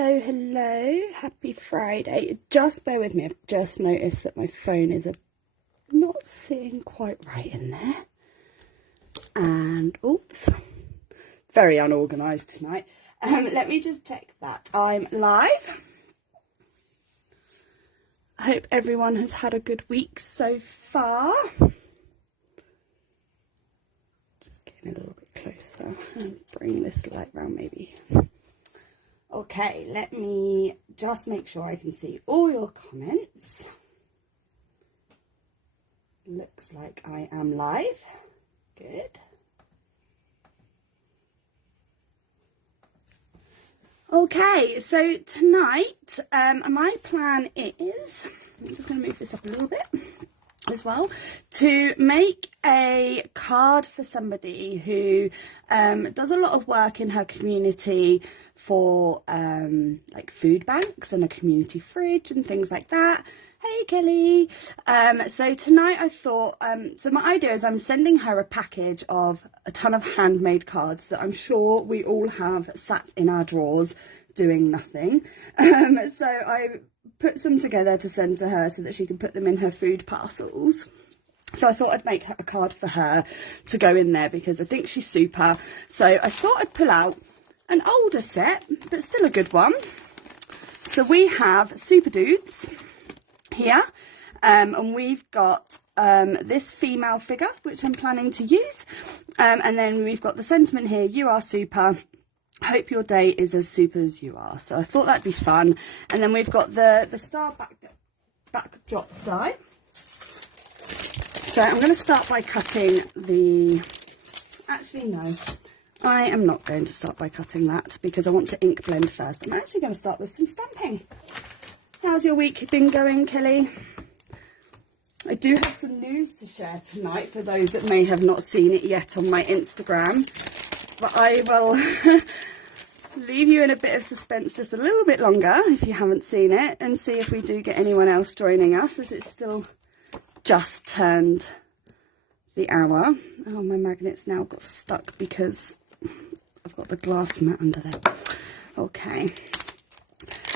Hello, hello, happy Friday. Just bear with me, I've just noticed that my phone is not sitting quite right in there. And, oops, very unorganised tonight. Let me just check that I'm live. I hope everyone has had a good week so far. Just getting a little bit closer and bring this light round maybe. Okay, let me just make sure I can see all your comments. Looks like I am live. Good. Okay, so tonight my plan is, I'm just going to move this up a little bit as well, to make a card for somebody who does a lot of work in her community for like food banks and a community fridge and things like that. Hey Kelly. So tonight I thought, so my idea is I'm sending her a package of a ton of handmade cards that I'm sure we all have sat in our drawers doing nothing. So I put some together to send to her so that she can put them in her food parcels. So I thought I'd make a card for her to go in there because I think she's super. So I thought I'd pull out an older set, but still a good one. So we have Super Dudes here, and we've got this female figure, which I'm planning to use. And then we've got the sentiment here, you are super. Hope your day is as super as you are. So I thought that'd be fun. And then we've got the star backdrop die. So I'm going to start by cutting the, actually no, I am not going to start by cutting that because I want to ink blend first. I'm actually going to start with some stamping. How's your week been going, Kelly? I do have some news to share tonight for those that may have not seen it yet on my Instagram. But I will leave you in a bit of suspense just a little bit longer if you haven't seen it, and see if we do get anyone else joining us, as it's still just turned the hour. Oh, my magnet's now got stuck because I've got the glass mat under there. Okay.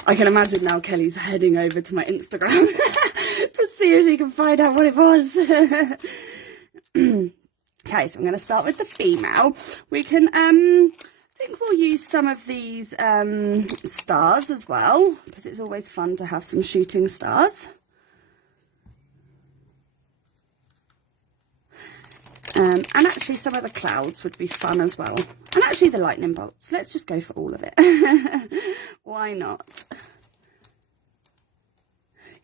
I can imagine now Kelly's heading over to my Instagram to see if she can find out what it was. Okay, so I'm going to start with the female. We can, I think we'll use some of these stars as well, because it's always fun to have some shooting stars. And actually some of the clouds would be fun as well. And actually the lightning bolts. Let's just go for all of it. Why not?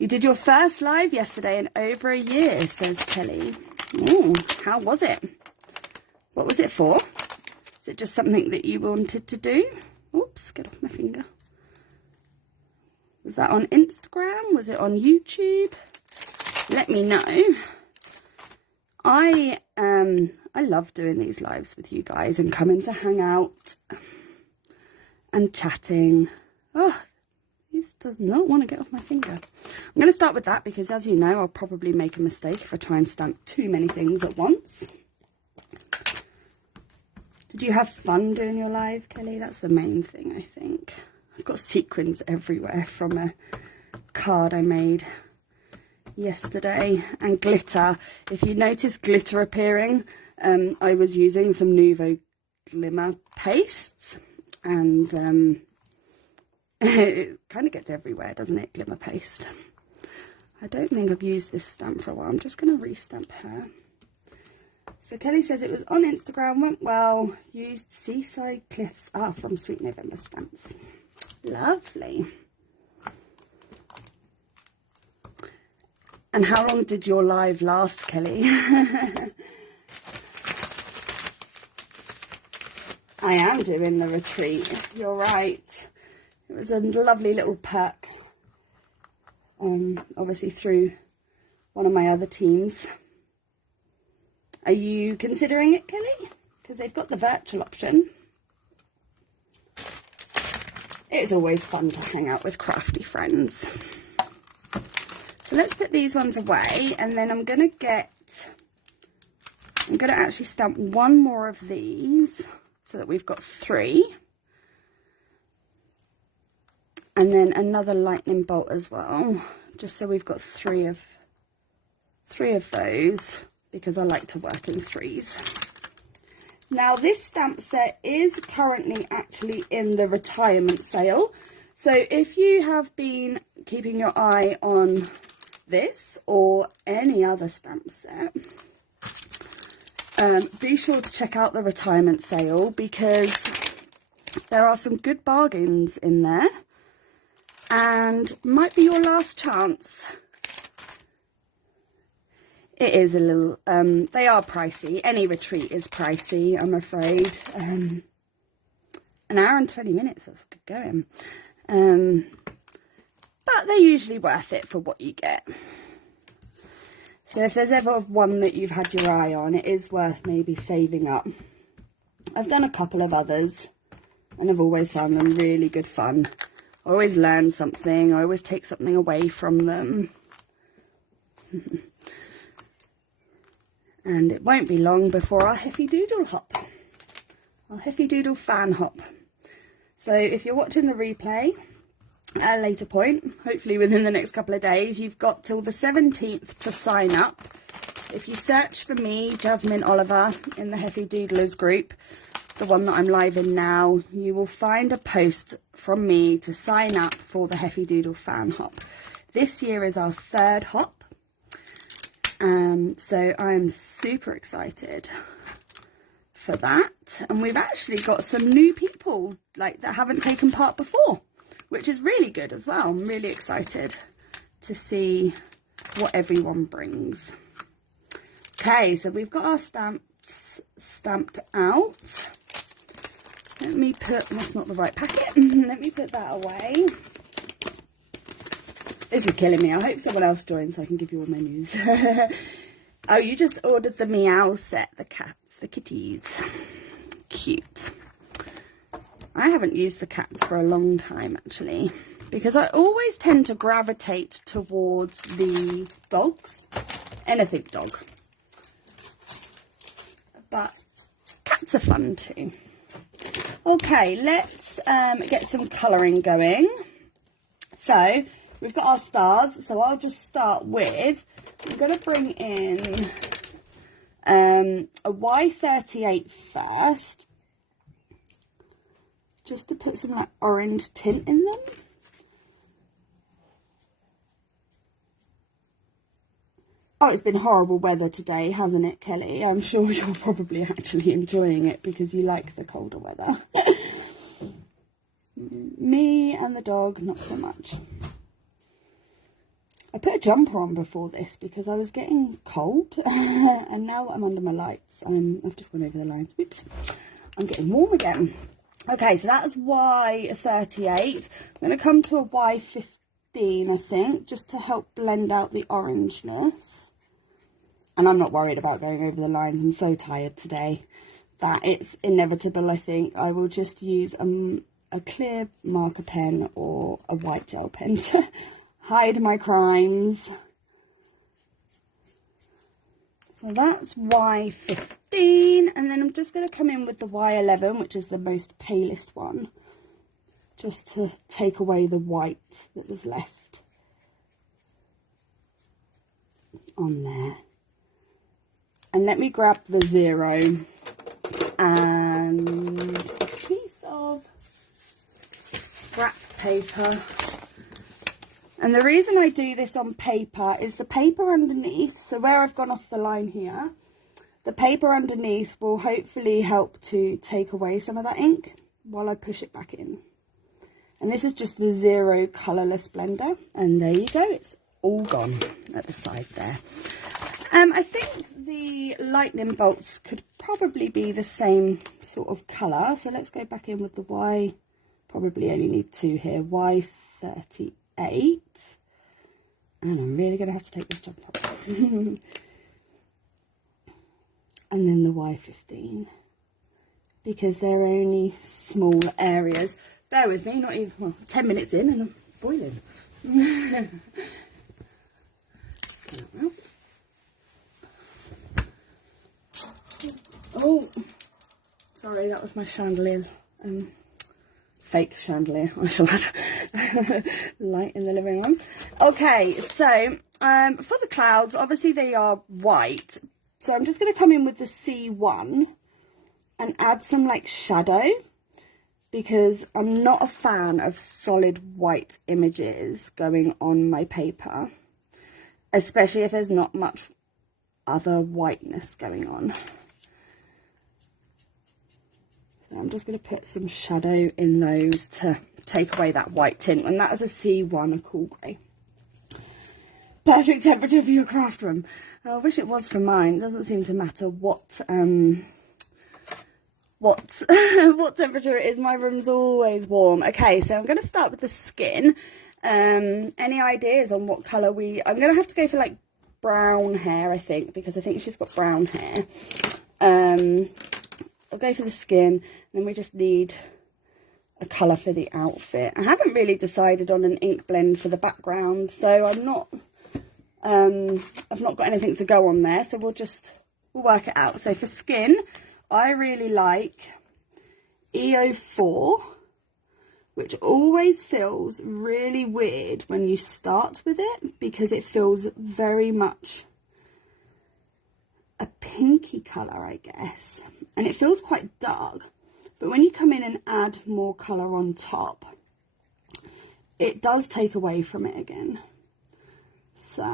You did your first live yesterday in over a year, says Kelly. Ooh, how was it? What was it for? Is it just something that you wanted to do? Oops, get off my finger. Was that on Instagram? Was it on YouTube? Let me know. I love doing these lives with you guys and coming to hang out and chatting. Oh, this does not want to get off my finger. I'm going to start with that because, as you know, I'll probably make a mistake if I try and stamp too many things at once. Did you have fun doing your live, Kelly? That's the main thing, I think. I've got sequins everywhere from a card I made yesterday, and glitter. If you notice glitter appearing, I was using some Nouveau Glimmer pastes, and it kind of gets everywhere, doesn't it, glimmer paste? I don't think I've used this stamp for a while. I'm just going to re-stamp her. So Kelly says it was on Instagram, went well, used Seaside Cliffs from Sweet November stamps. Lovely. And how long did your live last, Kelly? I am doing the retreat, you're right. It was a lovely little perk, obviously through one of my other teams. Are you considering it, Kelly? Because they've got the virtual option. It's always fun to hang out with crafty friends. So let's put these ones away, and then I'm going to actually stamp one more of these so that we've got 3. and then another lightning bolt as well, just so we've got three of those, because I like to work in threes. Now this stamp set is currently actually in the retirement sale, so if you have been keeping your eye on this or any other stamp set, be sure to check out the retirement sale, because there are some good bargains in there and might be your last chance. It is a little, they are pricey. Any retreat is pricey, I'm afraid. An hour and 20 minutes, that's good going. But they're usually worth it for what you get. So if there's ever one that you've had your eye on, it is worth maybe saving up. I've done a couple of others and I've always found them really good fun. I always learn something, I always take something away from them. And it won't be long before our Heffy Doodle hop. Our Heffy Doodle fan hop. So if you're watching the replay at a later point, hopefully within the next couple of days, you've got till the 17th to sign up. If you search for me, Jasmine Oliver, in the Heffy Doodlers group, the one that I'm live in now, you will find a post from me to sign up for the Heffy Doodle fan hop. This year is our 3rd hop. So I'm super excited for that, and we've actually got some new people like that haven't taken part before, which is really good as well. I'm really excited to see what everyone brings. Okay, so we've got our stamps stamped out. Let me put, that's not the right packet. Let me put that away. This is killing me. I hope someone else joins so I can give you all my news. Oh, you just ordered the meow set, the cats, the kitties. Cute. I haven't used the cats for a long time, actually, because I always tend to gravitate towards the dogs. Anything dog. But cats are fun too. Okay, let's get some colouring going. So we've got our stars, so I'll just start with, I'm going to bring in a Y38 first, just to put some like orange tint in them. Oh, it's been horrible weather today, hasn't it, Kelly? I'm sure you're probably actually enjoying it because you like the colder weather. Me and the dog, not so much. I put a jumper on before this because I was getting cold, and now that I'm under my lights, I've just gone over the lines. Whoops, I'm getting warm again. Okay, so that's Y38. I'm going to come to a Y15, I think, just to help blend out the orangeness. And I'm not worried about going over the lines. I'm so tired today that it's inevitable, I think. I will just use a clear marker pen or a white gel pen to hide my crimes. So that's Y15, and then I'm just going to come in with the Y11, which is the most palest one, just to take away the white that was left on there. And let me grab the 0 and a piece of scrap paper. And the reason I do this on paper is the paper underneath, so where I've gone off the line here, the paper underneath will hopefully help to take away some of that ink while I push it back in. And this is just the 0 colourless blender, and there you go, it's all gone at the side there. I think the lightning bolts could probably be the same sort of colour, so let's go back in with the Y, probably only need 2 here, Y38. And I'm really going to have to take this jump off. And then the Y15, because they're only small areas. Bear with me, not even, well, 10 minutes in and I'm boiling. Oh, sorry, that was my chandelier fake chandelier, I shall add. Light in the living room. Okay, so for the clouds, obviously they are white. So I'm just going to come in with the C1 and add some like shadow, because I'm not a fan of solid white images going on my paper, especially if there's not much other whiteness going on. So I'm just going to put some shadow in those to take away that white tint, and that is a C1, a cool grey. Perfect temperature for your craft room. I wish it was for mine. It doesn't seem to matter what temperature it is. My room's always warm. Okay, so I'm going to start with the skin. Any ideas on what colour I'm going to have to go for like brown hair, I think, because I think she's got brown hair. I'll go for the skin, and then we just need a colour for the outfit. I haven't really decided on an ink blend for the background, so I've not got anything to go on there, so we'll work it out. So for skin, I really like EO4, which always feels really weird when you start with it, because it feels very much a pinky colour, I guess, and it feels quite dark, but when you come in and add more colour on top, it does take away from it again. So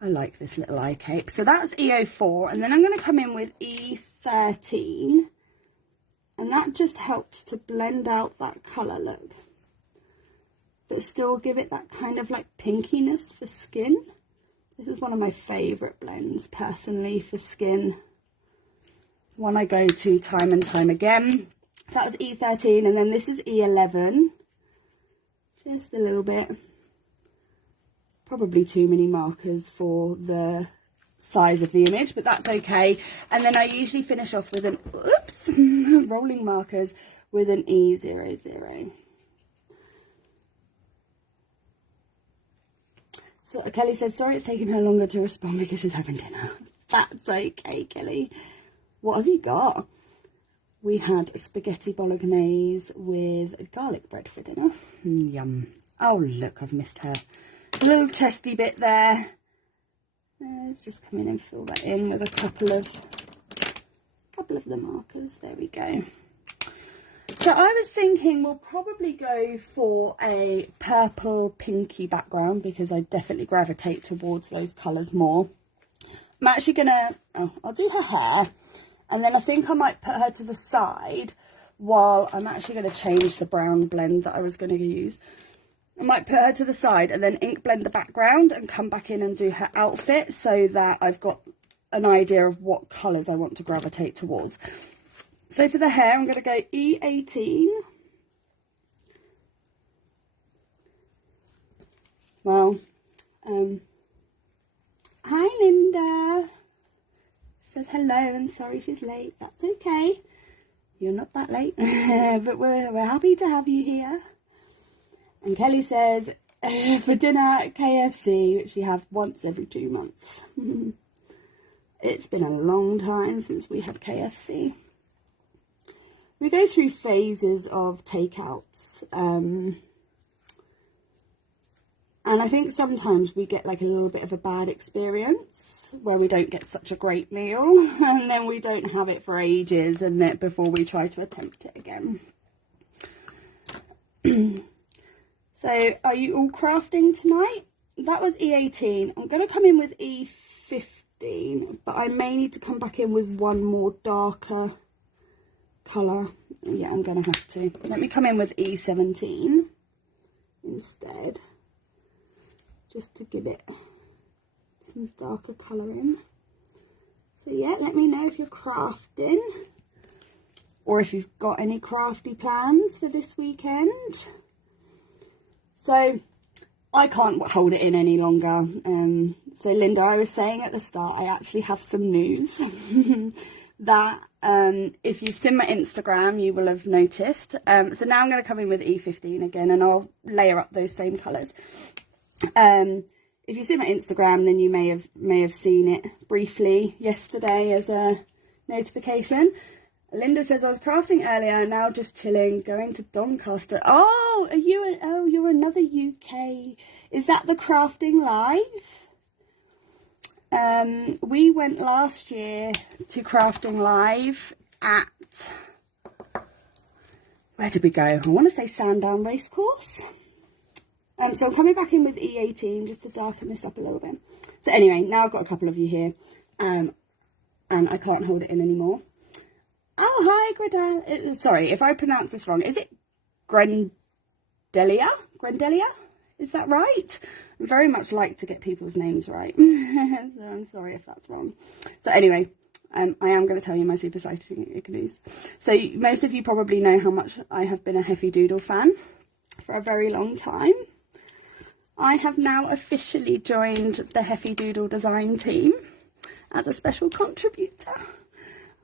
I like this little eye cape. So that's EO4, and then I'm going to come in with E13, and that just helps to blend out that colour look, but still give it that kind of like pinkiness for skin. This is one of my favourite blends personally for skin, one I go to time and time again. So that was E13, and then this is E11, just a little bit. Probably too many markers for the size of the image, but that's okay. And then I usually finish off with an rolling markers with an E00. So Kelly says, sorry it's taken her longer to respond because she's having dinner. That's okay, Kelly. What have you got? We had spaghetti bolognese with garlic bread for dinner. Yum. Oh, look, I've missed her little chesty bit there. Let's just come in and fill that in with a couple of the markers. There we go. So I was thinking we'll probably go for a purple pinky background, because I definitely gravitate towards those colours more. I'm actually gonna, I'll do her hair, and then I think I might put her to the side while I'm actually going to change the brown blend that I was going to use. I might put her to the side and then ink blend the background and come back in and do her outfit, so that I've got an idea of what colours I want to gravitate towards. So for the hair, I'm going to go E18. Well, hi Linda. Says hello and sorry she's late. That's okay. You're not that late, but we're happy to have you here. And Kelly says, for dinner, KFC, which you have once every 2 months. It's been a long time since we had KFC. We go through phases of takeouts, and I think sometimes we get like a little bit of a bad experience where we don't get such a great meal, and then we don't have it for ages, and then before we try to attempt it again. So are you all crafting tonight? That was E18. I'm going to come in with E15, but I may need to come back in with one more darker colour. Yeah, I'm going to have to. Let me come in with E17 instead, just to give it some darker colour in. So yeah, let me know if you're crafting, or if you've got any crafty plans for this weekend. So I can't hold it in any longer. So Linda, I was saying at the start, I actually have some news that if you've seen my Instagram, you will have noticed. So now I'm going to come in with E15 again, and I'll layer up those same colours. If you've seen my Instagram, then you may have seen it briefly yesterday as a notification. Linda says, I was crafting earlier, now just chilling, going to Doncaster. Oh, you're another UK. Is that the crafting live? We went last year to crafting live at, where did we go? I want to say Sandown Racecourse. So I'm coming back in with E18 just to darken this up a little bit. So anyway, now I've got a couple of you here, and I can't hold it in anymore. Oh, hi, Gradel. Sorry if I pronounce this wrong. Is it Grendelia? Grendelia? Is that right? I very much like to get people's names right. So I'm sorry if that's wrong. So anyway, I am going to tell you my super exciting news. So most of you probably know how much I have been a Heffy Doodle fan for a very long time. I have now officially joined the Heffy Doodle design team as a special contributor.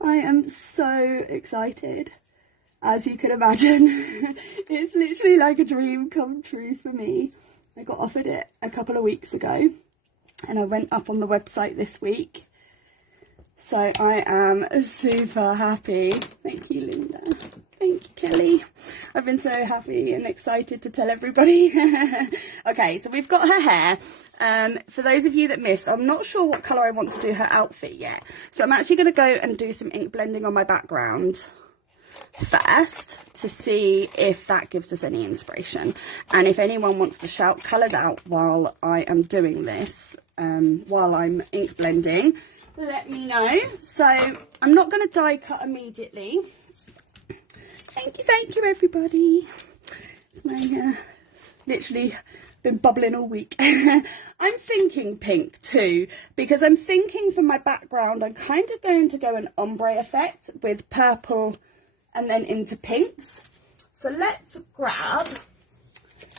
I am so excited, as you can imagine. It's literally like a dream come true for me. I got offered it a couple of weeks ago and I went up on the website this week. So I am super happy. Thank you, Linda. Thank you, Kelly. I've been so happy and excited to tell everybody. Okay, so we've got her hair. For those of you that missed, I'm not sure what colour I want to do her outfit yet. So I'm actually going to go and do some ink blending on my background first to see if that gives us any inspiration. And if anyone wants to shout colours out while I am doing this, while I'm ink blending, let me know. So I'm not going to die cut immediately. Thank you everybody. It's my literally been bubbling all week. I'm thinking pink too, because I'm thinking for my background I'm kind of going to go an ombre effect with purple and then into pinks. So let's grab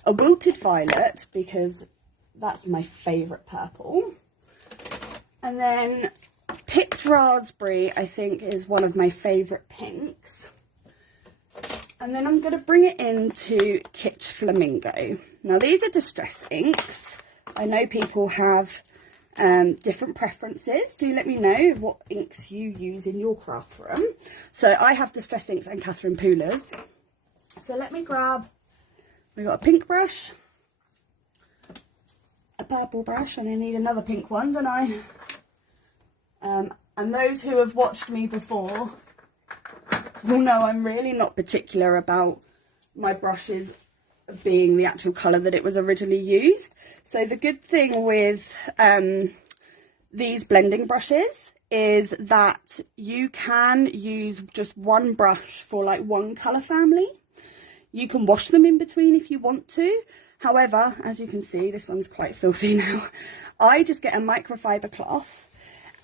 a Wilted Violet because that's my favourite purple, and then Picked Raspberry I think is one of my favourite pinks. And then I'm going to bring it into Kitsch Flamingo. Now these are distress inks. I know people have different preferences. Do let me know what inks you use in your craft room. So I have distress inks and Catherine Pooler's. So let me grab, we've got a pink brush, a purple brush, and I need another pink one, don't I? And those who have watched me before will know I'm really not particular about my brushes being the actual colour that it was originally used. So the good thing with these blending brushes is that you can use just one brush for like one colour family. You can wash them in between if you want to. However, as you can see, this one's quite filthy now. I just get a microfiber cloth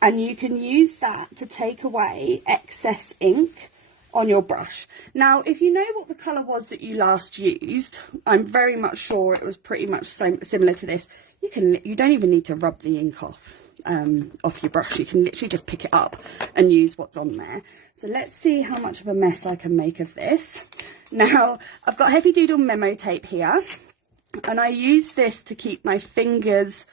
and you can use that to take away excess ink on your brush. Now, if you know what the colour was that you last used, I'm very much sure it was pretty much similar to this. You don't even need to rub the ink off your brush. You can literally just pick it up and use what's on there. So let's see how much of a mess I can make of this. Now, I've got Heffy Doodle memo tape here, and I use this to keep my fingers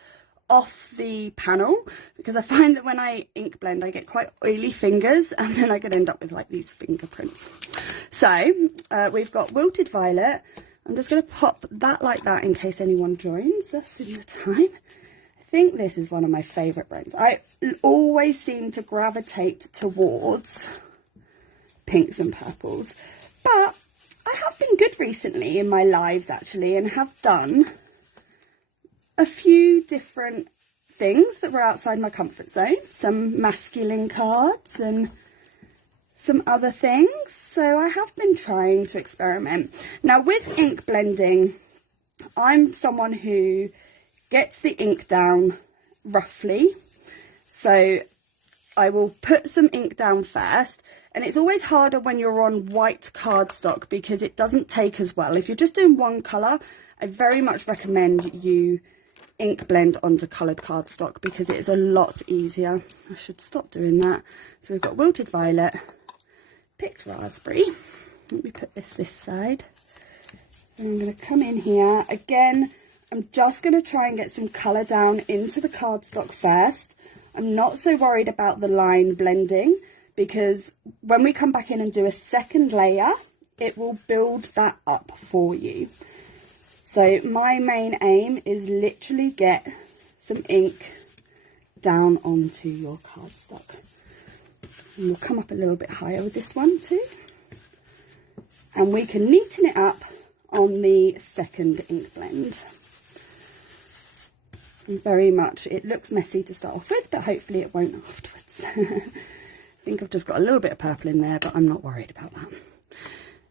off the panel because I find that when I ink blend I get quite oily fingers and then I could end up with like these fingerprints. So we've got Wilted Violet. I'm just going to pop that like that in case anyone joins us in the time. I think this is one of my favourite brands. I always seem to gravitate towards pinks and purples, but I have been good recently in my lives actually and have done a few different things that were outside my comfort zone, some masculine cards and some other things. So I have been trying to experiment. Now with ink blending, I'm someone who gets the ink down roughly. So I will put some ink down first, and it's always harder when you're on white cardstock because it doesn't take as well. If you're just doing one colour, I very much recommend you ink blend onto coloured cardstock because it is a lot easier. I should stop doing that. So we've got Wilted Violet, Picked Raspberry. Let me put this side. And I'm going to come in here. Again, I'm just going to try and get some colour down into the cardstock first. I'm not so worried about the line blending because when we come back in and do a second layer, it will build that up for you. So my main aim is literally get some ink down onto your cardstock. And we'll come up a little bit higher with this one too. And we can neaten it up on the second ink blend. And very much, it looks messy to start off with, but hopefully it won't afterwards. I think I've just got a little bit of purple in there, but I'm not worried about that.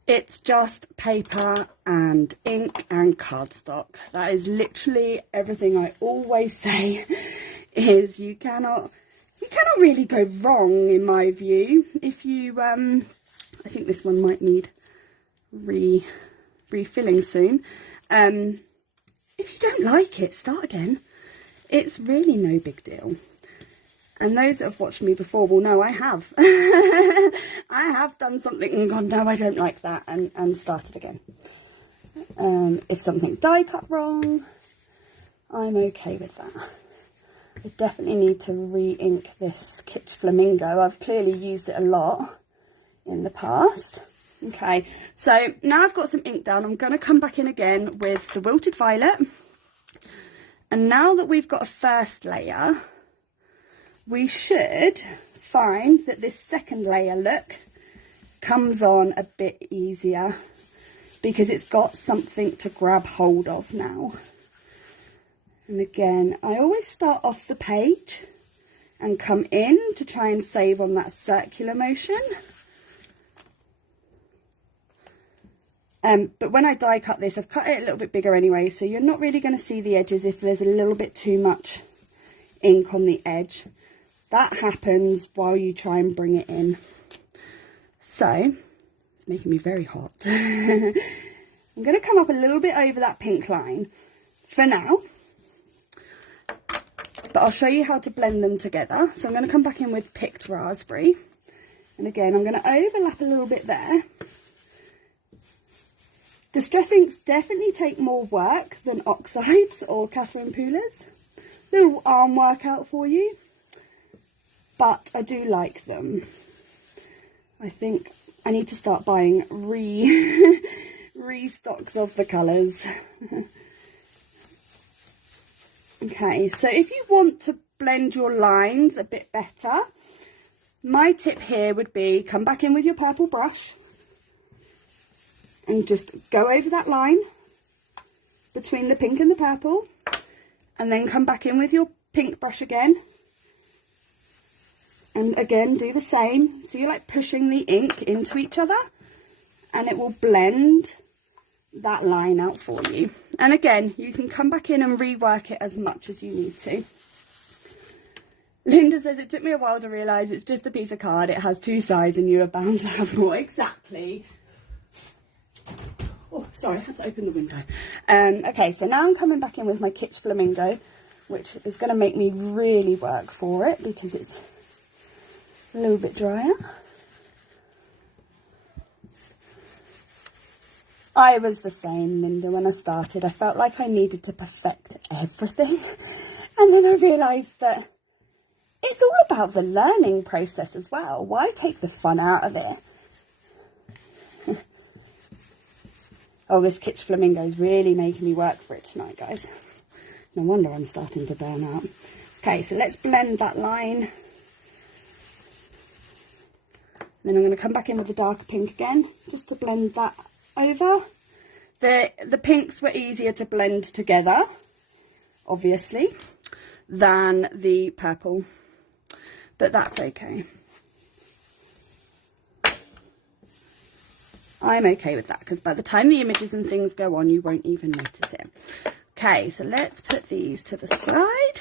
It's just paper and ink and cardstock. That is literally everything I always say, is you cannot really go wrong, in my view. If you, I think this one might need refilling soon. If you don't like it, start again. It's really no big deal. And those that have watched me before will know I have. I have done something and gone, no, I don't like that, and started again. If something die cut wrong, I'm okay with that. I definitely need to re-ink this Kitsch Flamingo. I've clearly used it a lot in the past. Okay, so now I've got some ink down, I'm going to come back in again with the Wilted Violet. And now that we've got a first layer, we should find that this second layer look comes on a bit easier because it's got something to grab hold of now. And again, I always start off the page and come in to try and save on that circular motion. But when I die cut this, I've cut it a little bit bigger anyway, so you're not really going to see the edges if there's a little bit too much ink on the edge. That happens while you try and bring it in. So, it's making me very hot. I'm going to come up a little bit over that pink line for now. But I'll show you how to blend them together. So I'm going to come back in with picked raspberry. And again, I'm going to overlap a little bit there. Distress inks definitely take more work than oxides or Catherine Pooler's. Little arm workout for you. But I do like them. I think I need to start buying restocks of the colours. Okay, so if you want to blend your lines a bit better, my tip here would be come back in with your purple brush and just go over that line between the pink and the purple, and then come back in with your pink brush again. And again, do the same. So you're like pushing the ink into each other and it will blend that line out for you. And again, you can come back in and rework it as much as you need to. Linda says, it took me a while to realise it's just a piece of card. It has two sides and you are bound to have more. Exactly. Oh, sorry, I had to open the window. Okay, so now I'm coming back in with my Kitsch Flamingo, which is going to make me really work for it because it's a little bit drier. I was the same, Linda, when I started. I felt like I needed to perfect everything. And then I realised that it's all about the learning process as well. Why take the fun out of it? Oh, this Kitsch Flamingo is really making me work for it tonight, guys. No wonder I'm starting to burn out. Okay, so let's blend that line. Then I'm going to come back in with the darker pink again, just to blend that over. The pinks were easier to blend together, obviously, than the purple, but that's okay. I'm okay with that because by the time the images and things go on, you won't even notice it. Okay, so let's put these to the side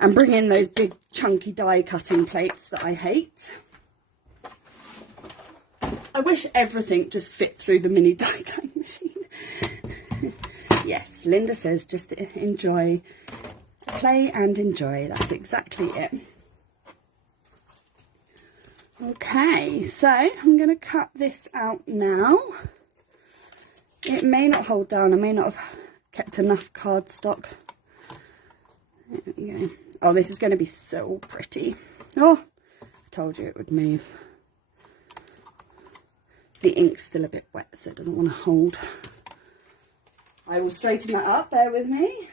and bring in those big chunky die cutting plates that I hate. I wish everything just fit through the mini die cutting machine. Yes, Linda says just enjoy, play and enjoy. That's exactly it. Okay, so I'm going to cut this out now. It may not hold down. I may not have kept enough cardstock. There we go. Oh, this is going to be so pretty. Oh, I told you it would move. The ink's still a bit wet, so it doesn't want to hold. I will straighten that up, bear with me.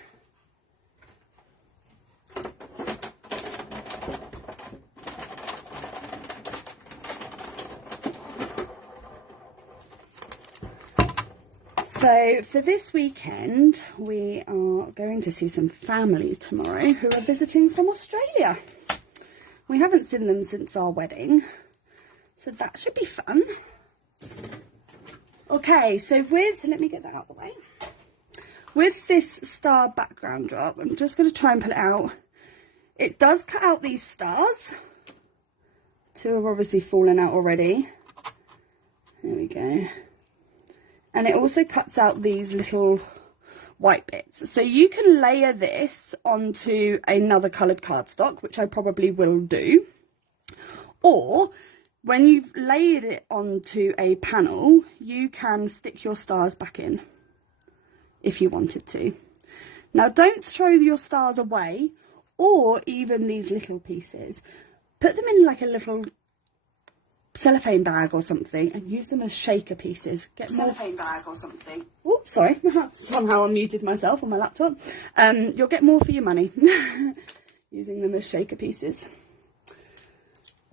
So for this weekend, we are going to see some family tomorrow who are visiting from Australia. We haven't seen them since our wedding, so that should be fun. Okay, so let me get that out of the way. With this star background drop, I'm just going to try and pull it out. It does cut out these stars. 2 have obviously fallen out already. There we go. And it also cuts out these little white bits. So you can layer this onto another coloured cardstock, which I probably will do. Or when you've layered it onto a panel, you can stick your stars back in if you wanted to. Now don't throw your stars away, or even these little pieces. Put them in like a little cellophane bag or something and use them as shaker pieces. Get cellophane bag or something. Oops, sorry. Somehow I muted myself on my laptop. You'll get more for your money using them as shaker pieces.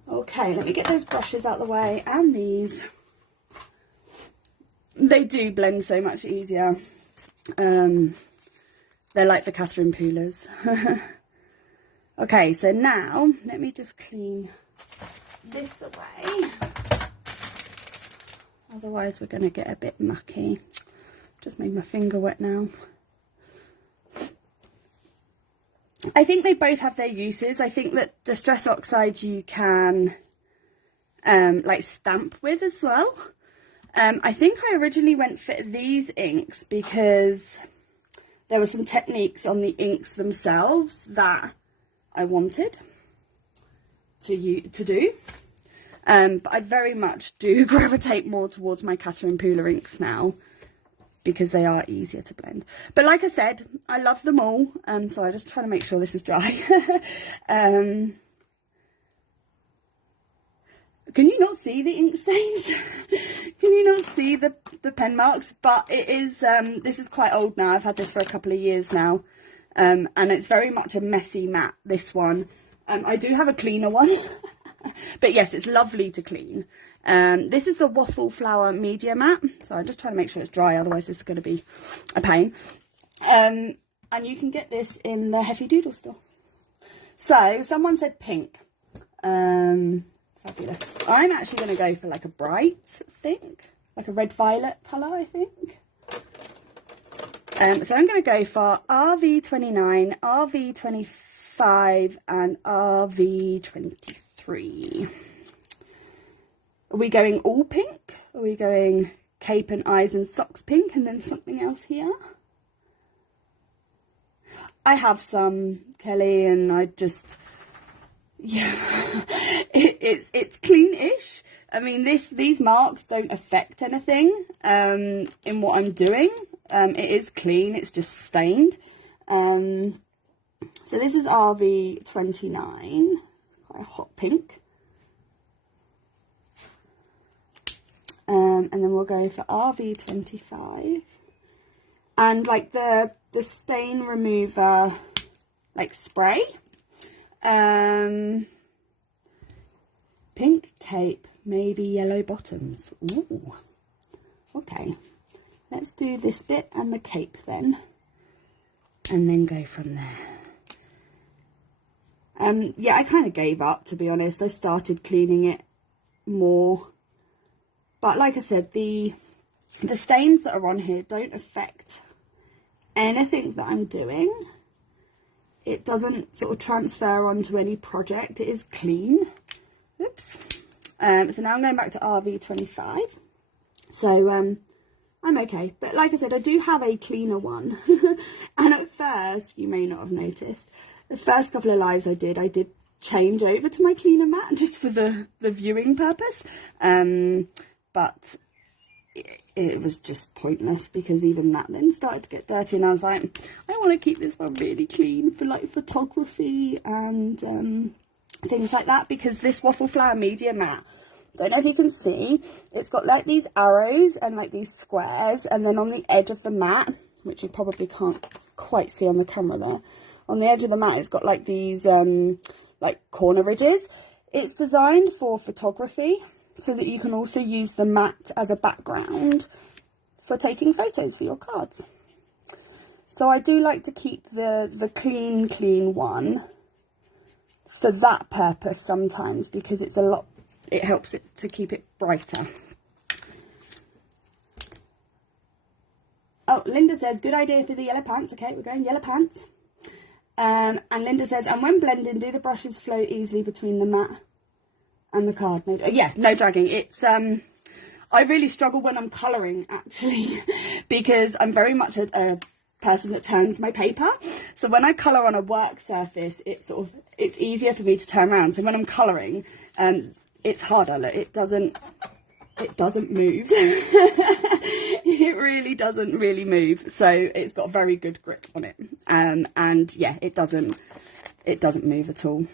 Okay, let me get those brushes out of the way, and these. They do blend so much easier. They're like the Catherine Poolers. Okay, so now let me just clean this away, otherwise we're going to get a bit mucky. Just made my finger wet now. I think they both have their uses. I think that Distress Oxide you can like stamp with as well. I think I originally went for these inks because there were some techniques on the inks themselves that I wanted to do. But I very much do gravitate more towards my Catherine Pooler inks now because they are easier to blend. But like I said, I love them all, so I'm just trying to make sure this is dry. Can you not see the ink stains? Can you not see the pen marks? But it is, this is quite old now. I've had this for a couple of years now, and it's very much a messy matte, this one. I do have a cleaner one. But yes, it's lovely to clean. This is the Waffle Flower Media Matte. So I'm just trying to make sure it's dry, otherwise this is going to be a pain. And you can get this in the Heffy Doodle store. So someone said pink. Fabulous. I'm actually going to go for like a bright, I think. Like a red violet colour, I think. So I'm going to go for RV29, RV25 and RV23. Are we going all pink? Are we going cape and eyes and socks pink and then something else here? I have some, Kelly, and I just, yeah, it's clean-ish. I mean, these marks don't affect anything in what I'm doing. It is clean, it's just stained. So this is RV29. Quite a hot pink, and then we'll go for RV25, and like the stain remover like spray, pink cape, maybe yellow bottoms. Ooh, okay, let's do this bit and the cape then, and then go from there. Yeah, I kind of gave up, to be honest. I started cleaning it more. But like I said, the stains that are on here don't affect anything that I'm doing. It doesn't sort of transfer onto any project. It is clean. Oops. So now I'm going back to RV25. So I'm okay. But like I said, I do have a cleaner one. And at first, you may not have noticed, the first couple of lives I did change over to my cleaner mat just for the viewing purpose. But it was just pointless because even that then started to get dirty, and I was like, I want to keep this one really clean for like photography and things like that, because this Waffle Flower Media Matte, don't know if you can see, it's got like these arrows and like these squares, and then on the edge of the mat, which you probably can't quite see on the camera there, on the edge of the mat it's got like these like corner ridges. It's designed for photography so that you can also use the mat as a background for taking photos for your cards. So I do like to keep the clean one for that purpose sometimes, because it's it helps it to keep it brighter. Oh, Linda says, good idea for the yellow pants. Okay, we're going yellow pants. And Linda says, and when blending, do the brushes flow easily between the matte and the card? No, yeah, no dragging. It's I really struggle when I'm colouring, actually, because I'm very much a person that turns my paper. So when I colour on a work surface, it's easier for me to turn around. So when I'm colouring, it's harder. Look, it doesn't move. It really doesn't really move. So it's got a very good grip on it. And yeah, it doesn't move at all.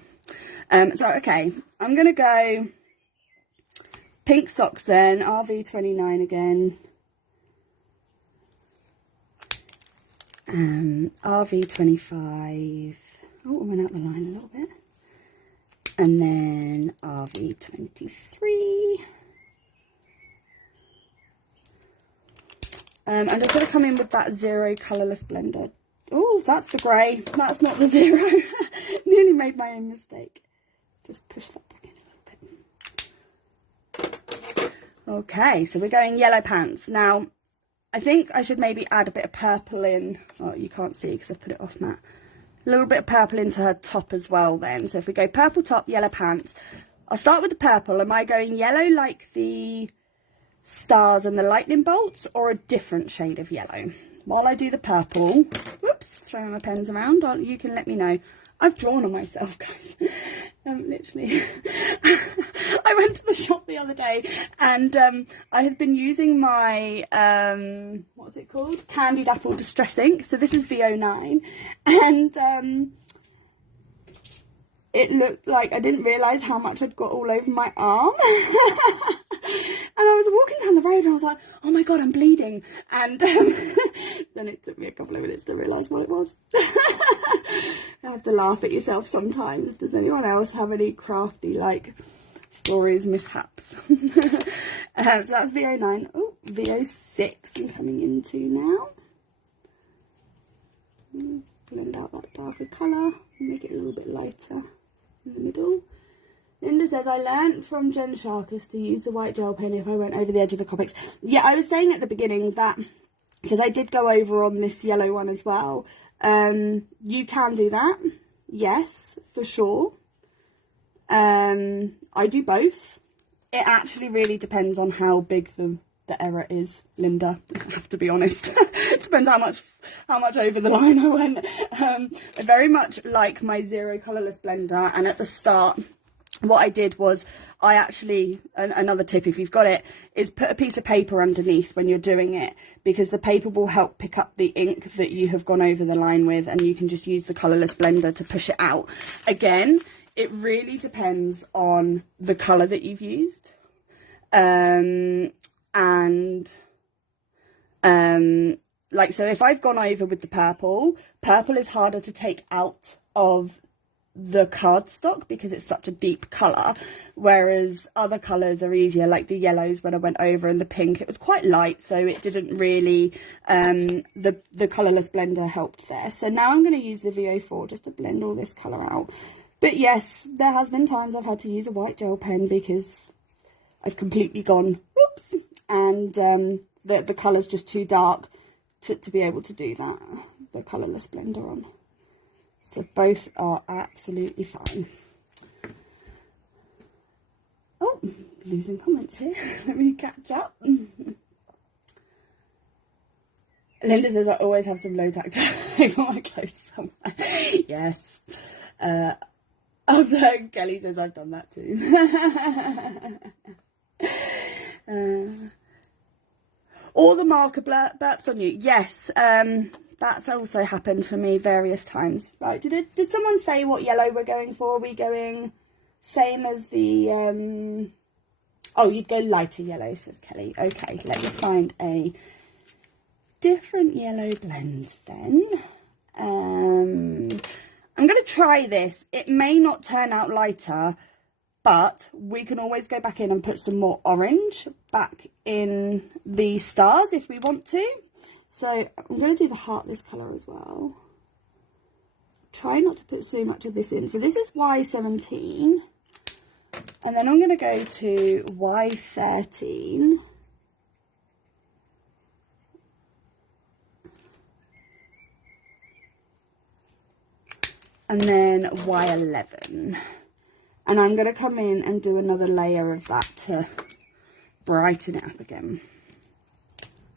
So okay, I'm gonna go pink socks then, RV29 again. RV25. Oh, I went out the line a little bit. And then RV23. I'm just going to come in with that 0 colourless blender. Oh, that's the grey. That's not the 0. Nearly made my own mistake. Just push that back in a little bit. Okay, so we're going yellow pants. Now, I think I should maybe add a bit of purple in. Oh, you can't see because I've put it off matte. A little bit of purple into her top as well then. So if we go purple top, yellow pants. I'll start with the purple. Am I going yellow like the stars and the lightning bolts, or a different shade of yellow? While I do the purple, whoops, throwing my pens around, you can let me know. I've drawn on myself, guys. Literally. I went to the shop the other day and I had been using my, what's it called? Candied Apple Distress Ink. So this is VO9. And it looked like I didn't realise how much I'd got all over my arm. And I was walking down the road and I was like, oh my God, I'm bleeding. And then it took me a couple of minutes to realise what it was. I have to laugh at yourself sometimes. Does anyone else have any crafty, like, stories, mishaps? So that's VO9. Oh, VO6 I'm coming into now. Blend out that darker colour. Make it a little bit lighter in the middle. Linda says, I learnt from Jen Sharkus to use the white gel pen if I went over the edge of the Copics. Yeah, I was saying at the beginning that, because I did go over on this yellow one as well, you can do that. Yes, for sure. I do both. It actually really depends on how big the error is, Linda. I have to be honest. It depends how much over the line I went. I very much like my 0 colourless blender, and at the start what I did was I actually, another tip if you've got it, is put a piece of paper underneath when you're doing it, because the paper will help pick up the ink that you have gone over the line with, and you can just use the colourless blender to push it out. Again, it really depends on the colour that you've used. Like, so if I've gone over with the purple is harder to take out of the cardstock because it's such a deep colour, whereas other colours are easier, like the yellows when I went over, and the pink, it was quite light, so it didn't really, the colourless blender helped there. So now I'm going to use the VO4 just to blend all this colour out. But yes, there has been times I've had to use a white gel pen because I've completely gone, whoops, and the colour's just too dark to be able to do that, the colourless blender on. So both are absolutely fine. Oh, losing comments here. Let me catch up. Linda says I always have some low tack over my clothes somewhere. Yes. Kelly says I've done that too. All the marker burps on you. Yes. That's also happened for me various times. Right, did someone say what yellow we're going for? Are we going Same as the, oh, you'd go lighter yellow, says Kelly. Okay, let me find a different yellow blend then. I'm going to try this. It may not turn out lighter, but we can always go back in and put some more orange back in the stars if we want to. So I'm going to do the heart this colour as well. Try not to put so much of this in. So this is Y17. And then I'm going to go to Y13. And then Y11. And I'm going to come in and do another layer of that to brighten it up again.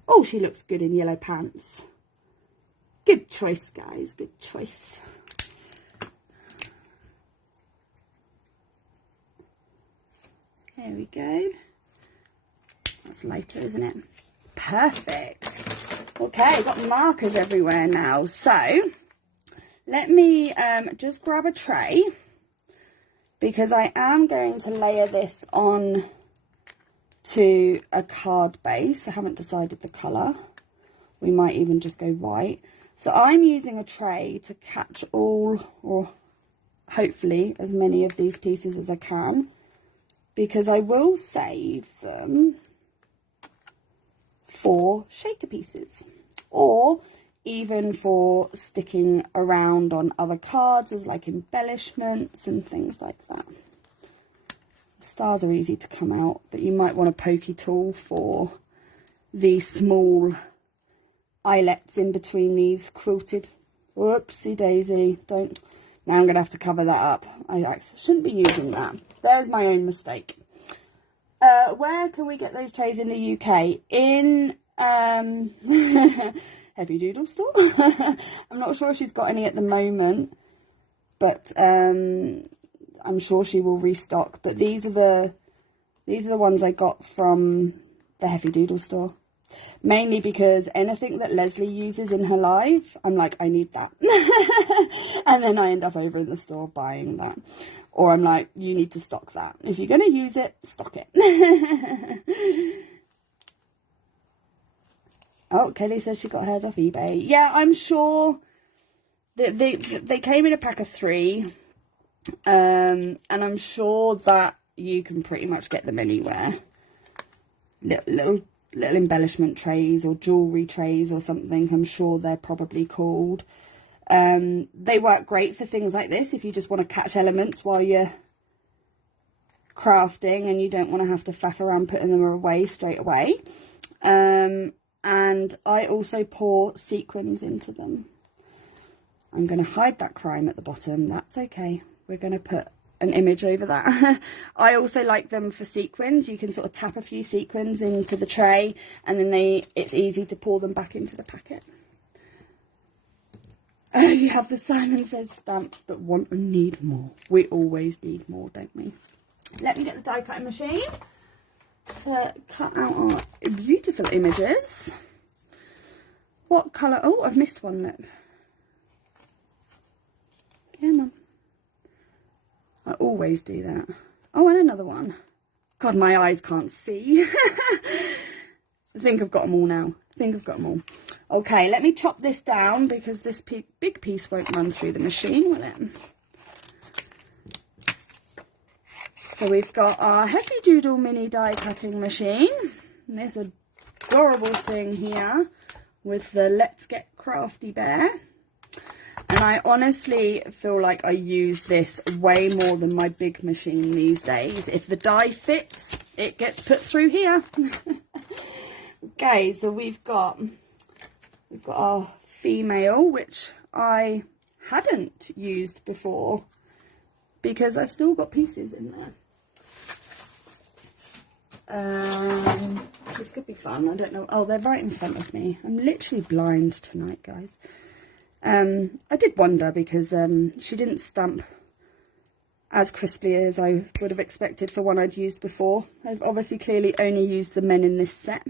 Oh, she looks good in yellow pants. Good choice, guys. Good choice. There we go. That's lighter, isn't it? Perfect. Okay, got markers everywhere now. So let me just grab a tray, because I am going to layer this on to a card base. I haven't decided the colour. We might even just go white. So I'm using a tray to catch all, or hopefully as many of these pieces as I can, because I will save them for shaker pieces, or even for sticking around on other cards as like embellishments and things like that. Stars are easy to come out, but you might want a pokey tool for the small eyelets in between these quilted. Whoopsie daisy. Don't. Now I'm going to have to cover that up. I shouldn't be using that. There's my own mistake. Where can we get those trays in the UK? In Heavy Doodle store. I'm not sure if she's got any at the moment, but I'm sure she will restock. But these are the ones I got from the Heavy Doodle store. Mainly because anything that Lesley uses in her live, I'm like, I need that. And then I end up over in the store buying that. Or I'm like, you need to stock that. If you're going to use it, stock it. Oh, Kelly says she got hers off eBay. Yeah, I'm sure that they came in a pack of 3. And I'm sure that you can pretty much get them anywhere. Little embellishment trays or jewellery trays or something, I'm sure they're probably called. They work great for things like this if you just want to catch elements while you're crafting and you don't want to have to faff around putting them away straight away. And I also pour sequins into them. I'm going to hide that crime at the bottom. That's okay. We're going to put an image over that. I also like them for sequins. You can sort of tap a few sequins into the tray and then it's easy to pour them back into the packet. You have the Simon Says stamps, but want and need more. We always need more, don't we? Let me get the die cutting machine to cut out our beautiful images. What colour? Oh, I've missed one, look. Come on. I always do that. Oh, and another one. God, my eyes can't see. I think I've got them all now. Okay, let me chop this down because this big piece won't run through the machine, will it? So we've got our Heavy Doodle mini die cutting machine. And there's a adorable thing here with the Let's Get Crafty bear. And I honestly feel like I use this way more than my big machine these days. If the die fits, it gets put through here. Okay, so we've got our female, which I hadn't used before because I've still got pieces in there. This could be fun. I don't know. Oh, they're right in front of me. I'm literally blind tonight, guys. I did wonder because she didn't stamp as crisply as I would have expected for one I'd used before. I've obviously clearly only used the men in this set.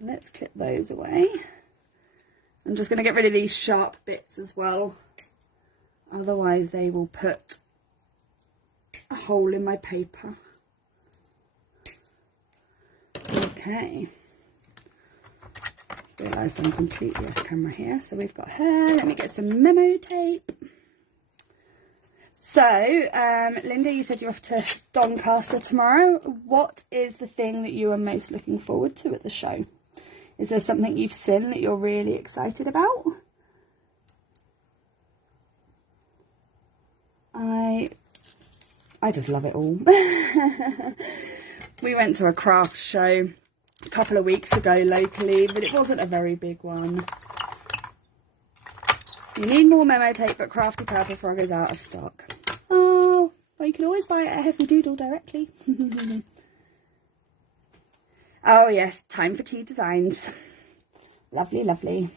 Let's clip those away. I'm just going to get rid of these sharp bits as well. Otherwise they will put a hole in my paper. Okay. Realised I'm completely off camera here. So we've got her. Let me get some memo tape. So, Linda, you said you're off to Doncaster tomorrow. What is the thing that you are most looking forward to at the show? Is there something you've seen that you're really excited about? I just love it all. We went to a craft show a couple of weeks ago locally, but it wasn't a very big one. You need more memo tape, but Crafty Purple Frog is out of stock. Oh, well, you can always buy it at Heavy Doodle directly. Oh yes, time for tea designs. Lovely, lovely.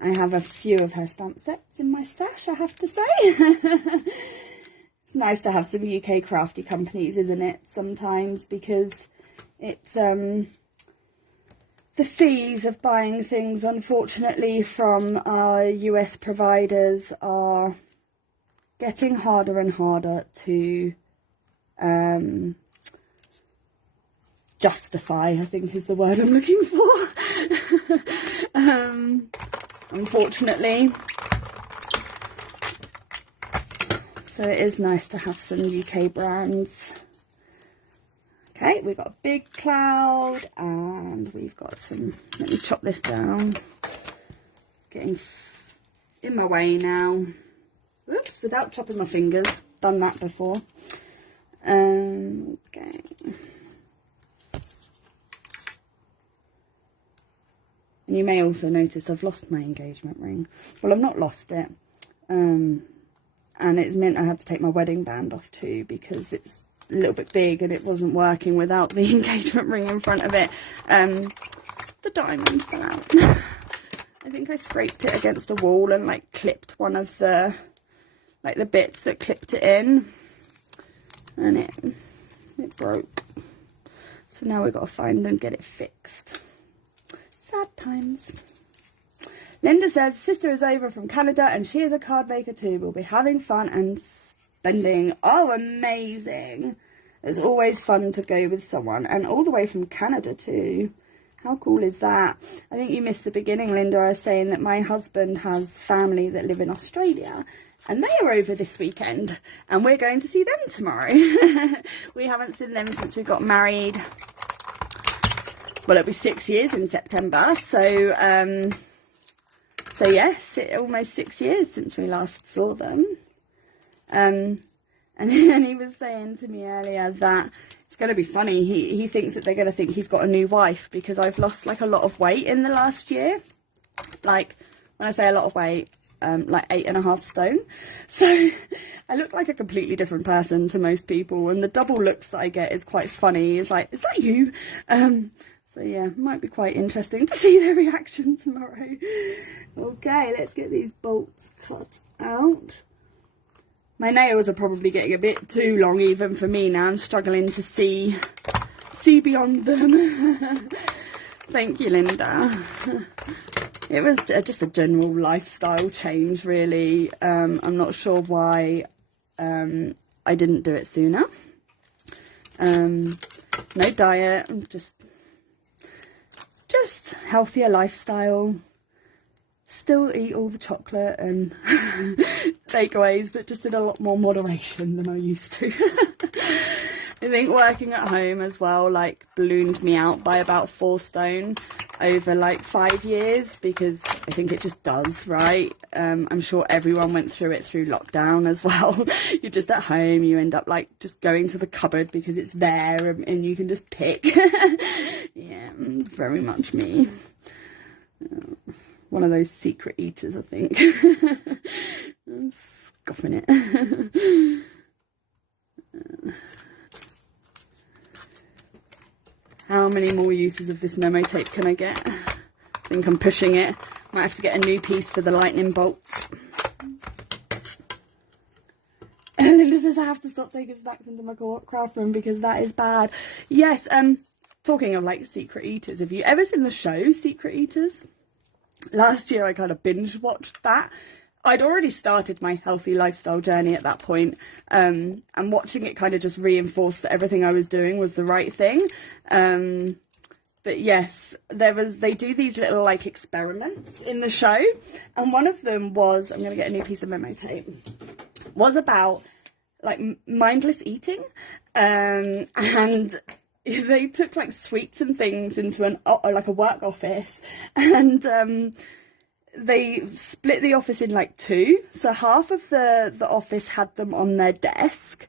I have a few of her stamp sets in my stash, I have to say. It's nice to have some UK crafty companies, isn't it, sometimes, because it's the fees of buying things, unfortunately, from our US providers are getting harder and harder to justify, I think is the word I'm looking for. Unfortunately. So it is nice to have some UK brands. Okay, we've got a big cloud and we've got some, let me chop this down. Getting in my way now. Oops, without chopping my fingers. Done that before. Okay. And you may also notice I've lost my engagement ring. Well, I've not lost it. And it meant I had to take my wedding band off too because it's a little bit big and it wasn't working without the engagement ring in front of it. The diamond fell out. I think I scraped it against a wall and like clipped one of the, like the bits that clipped it in. And it broke. So now we've got to find and get it fixed. Sad times. Linda says, sister is over from Canada and she is a card maker too. We'll be having fun and spending. Oh, amazing. It's always fun to go with someone. And all the way from Canada too. How cool is that? I think you missed the beginning, Linda. I was saying that my husband has family that live in Australia. And they are over this weekend. And we're going to see them tomorrow. We haven't seen them since we got married. Well, it'll be 6 years in September. So yes, almost 6 years since we last saw them. And he was saying to me earlier that it's going to be funny. He thinks that they're going to think he's got a new wife because I've lost like a lot of weight in the last year. Like when I say a lot of weight, like 8.5 stone. So I look like a completely different person to most people. And the double looks that I get is quite funny. It's like, is that you? So yeah, might be quite interesting to see their reaction tomorrow. Okay, let's get these bolts cut out. My nails are probably getting a bit too long even for me now. I'm struggling to see beyond them. Thank you, Linda. It was just a general lifestyle change, really. I'm not sure why I didn't do it sooner. No diet, just healthier lifestyle. Still eat all the chocolate and takeaways, but just in a lot more moderation than I used to. I think working at home as well, like, ballooned me out by about 4 stone over like 5 years, because I think it just does, right? I'm sure everyone went through it through lockdown as well. You're just at home, you end up like just going to the cupboard because it's there and you can just pick. Yeah, very much me. One of those secret eaters, I think. I'm scoffing it. How many more uses of this memo tape can I get? I think I'm pushing it. Might have to get a new piece for the lightning bolts. Linda says I have to stop taking snacks into my craft room because that is bad. Yes, talking of like secret eaters, have you ever seen the show Secret Eaters? Last year I kind of binge watched that. I'd already started my healthy lifestyle journey at that point, and watching it kind of just reinforced that everything I was doing was the right thing. But yes, they do these little like experiments in the show, and one of them was, I'm going to get a new piece of memo tape, was about like mindless eating, and they took like sweets and things into like a work office, and they split the office in like two. So half of the office had them on their desk,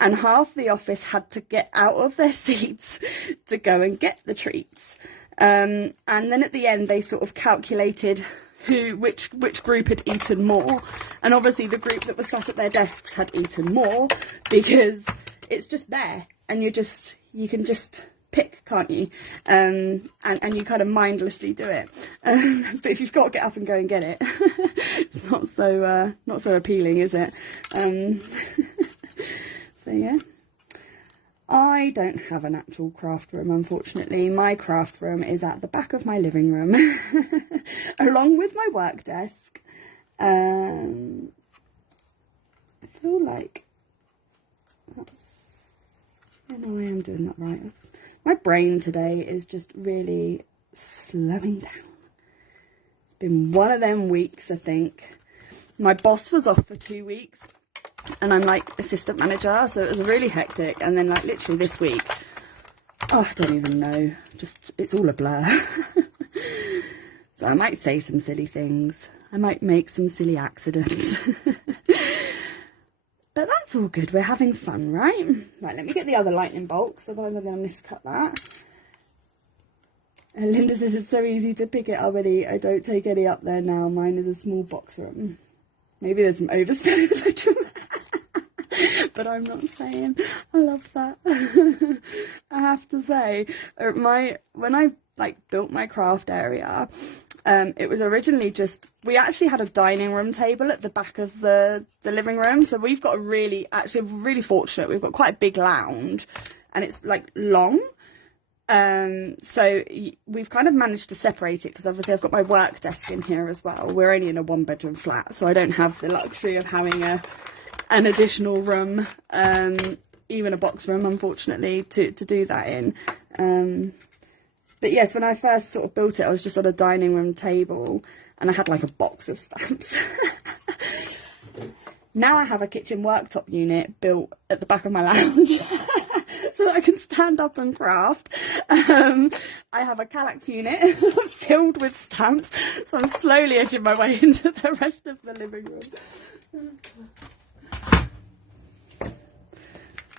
and half the office had to get out of their seats to go and get the treats. And then at the end, they sort of calculated which group had eaten more. And obviously the group that was sat at their desks had eaten more, because it's just there, and you can just pick, can't you? And you kind of mindlessly do it. But if you've got to get up and go and get it, it's not so appealing, is it? So yeah, I don't have an actual craft room, unfortunately. My craft room is at the back of my living room, along with my work desk. I feel like I know I am doing that right. My brain today is just really slowing down. It's been one of them weeks, I think. My boss was off for 2 weeks, and I'm like assistant manager, so it was really hectic. And then like literally this week, oh, I don't even know, just it's all a blur. So I might say some silly things, I might make some silly accidents. But that's all good, we're having fun, right? Right, let me get the other lightning bolt, because otherwise I'm going to miscut that. And Linda says it's so easy to pick it up and eat. I don't take any up there now. Mine is a small box room. Maybe there's some overspilling in the bedroom. But I'm not saying. I love that. I have to say, when I like built my craft area, it was originally just, we actually had a dining room table at the back of the living room. So we've got really fortunate. We've got quite a big lounge, and it's like long. So we've kind of managed to separate it, because obviously I've got my work desk in here as well. We're only in a 1-bedroom flat, so I don't have the luxury of having an additional room, even a box room, unfortunately, to do that in. But yes, when I first sort of built it, I was just on a dining room table, and I had like a box of stamps. Now I have a kitchen worktop unit built at the back of my lounge, so that I can stand up and craft. I have a Kallax unit filled with stamps, so I'm slowly edging my way into the rest of the living room.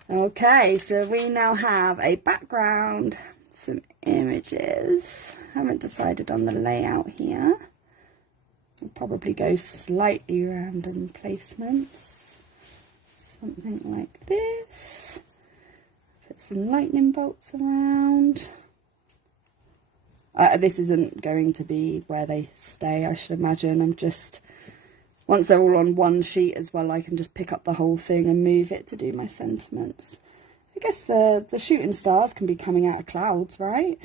Okay, so we now have a background, some images. Haven't decided on the layout here. I'll probably go slightly random placements. Something like this. Put some lightning bolts around. This isn't going to be where they stay, I should imagine. I'm just, once they're all on one sheet as well, I can just pick up the whole thing and move it to do my sentiments. I guess the shooting stars can be coming out of clouds, right?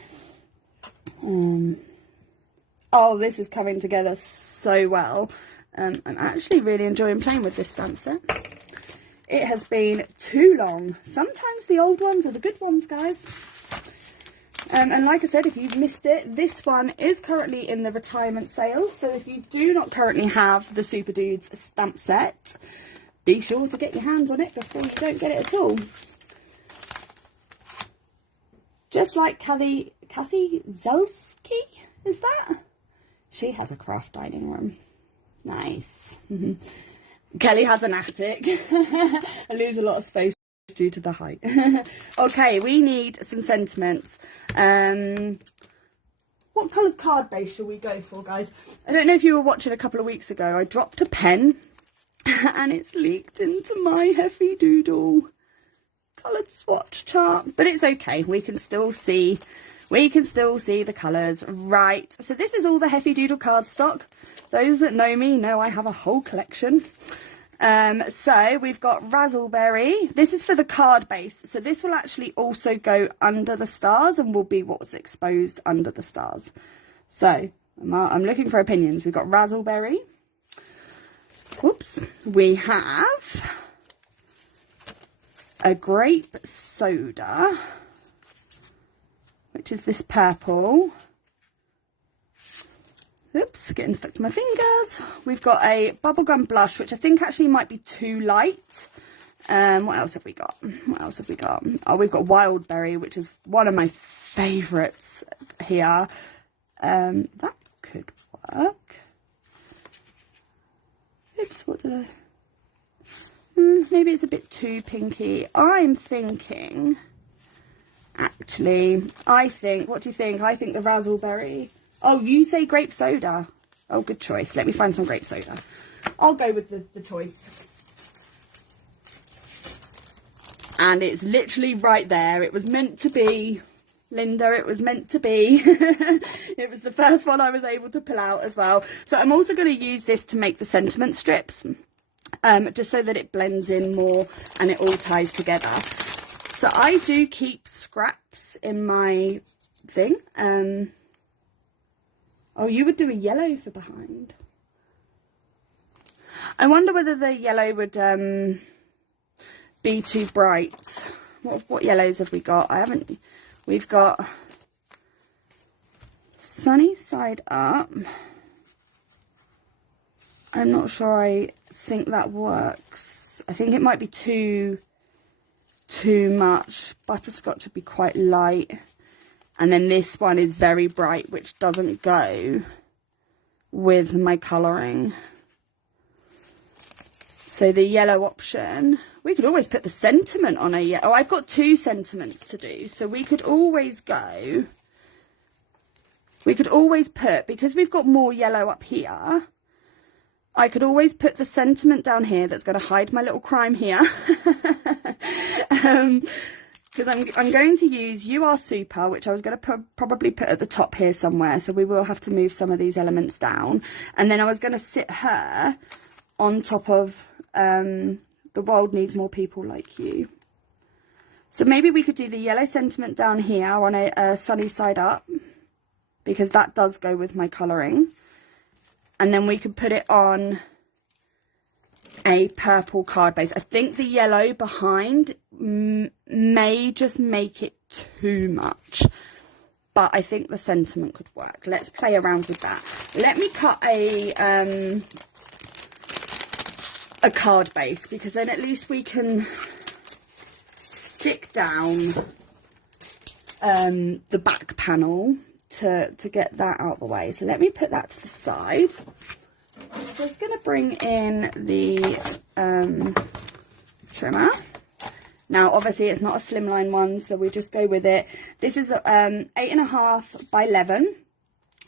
Oh, this is coming together so well. I'm actually really enjoying playing with this stamp set. It has been too long. Sometimes the old ones are the good ones, guys. And like I said, if you've missed it, this one is currently in the retirement sale. So if you do not currently have the Super Dudes stamp set, be sure to get your hands on it before you don't get it at all. Just like Kathy Zelsky, is that? She has a craft dining room. Nice. Kelly has an attic. I lose a lot of space due to the height. Okay, we need some sentiments. What coloured card base shall we go for, guys? I don't know if you were watching a couple of weeks ago. I dropped a pen and it's leaked into my Heffy Doodle coloured swatch chart, but it's okay. We can still see the colours. Right, so this is all the Heffy Doodle cardstock. Those that know me know I have a whole collection. So we've got Razzleberry. This is for the card base, so this will actually also go under the stars and will be what's exposed under the stars. So I'm looking for opinions. We've got Razzleberry, whoops, we have a grape soda, which is this purple. Oops, getting stuck to my fingers. We've got a bubblegum blush, which I think actually might be too light. What else have we got? What else have we got? Oh, we've got wild berry, which is one of my favourites here. That could work. Oops, what did I... maybe it's a bit too pinky. I'm thinking... Actually, what do you think? I think the razzleberry. Oh, you say grape soda. Oh, good choice. Let me find some grape soda. I'll go with the choice. And it's literally right there. It was meant to be, Linda. It was meant to be. It was the first one I was able to pull out as well. So I'm also going to use this to make the sentiment strips, just so that it blends in more and it all ties together. So I do keep scraps in my thing. Oh, you would do a yellow for behind. I wonder whether the yellow would be too bright. What yellows have we got? We've got Sunny Side Up. I'm not sure I think that works. I think it might be too much. Butterscotch would be quite light. And then this one is very bright, which doesn't go with my colouring. So the yellow option, we could always put the sentiment on a yellow. Oh, I've got 2 sentiments to do. So we could always go, because we've got more yellow up here, I could always put the sentiment down here that's going to hide my little crime here. Because I'm going to use You Are Super, which I was going to probably put at the top here somewhere. So we will have to move some of these elements down. And then I was going to sit her on top of The World Needs More People Like You. So maybe we could do the yellow sentiment down here on a Sunny Side Up, because that does go with my colouring. And then we could put it on a purple card base. I think the yellow behind may just make it too much, but I think the sentiment could work. Let's play around with that. Let me cut a card base, because then at least we can stick down the back panel to get that out of the way. So let me put that to the side. I'm just going to bring in the trimmer. Now, obviously, it's not a slimline one, so we just go with it. This is 8.5 by 11.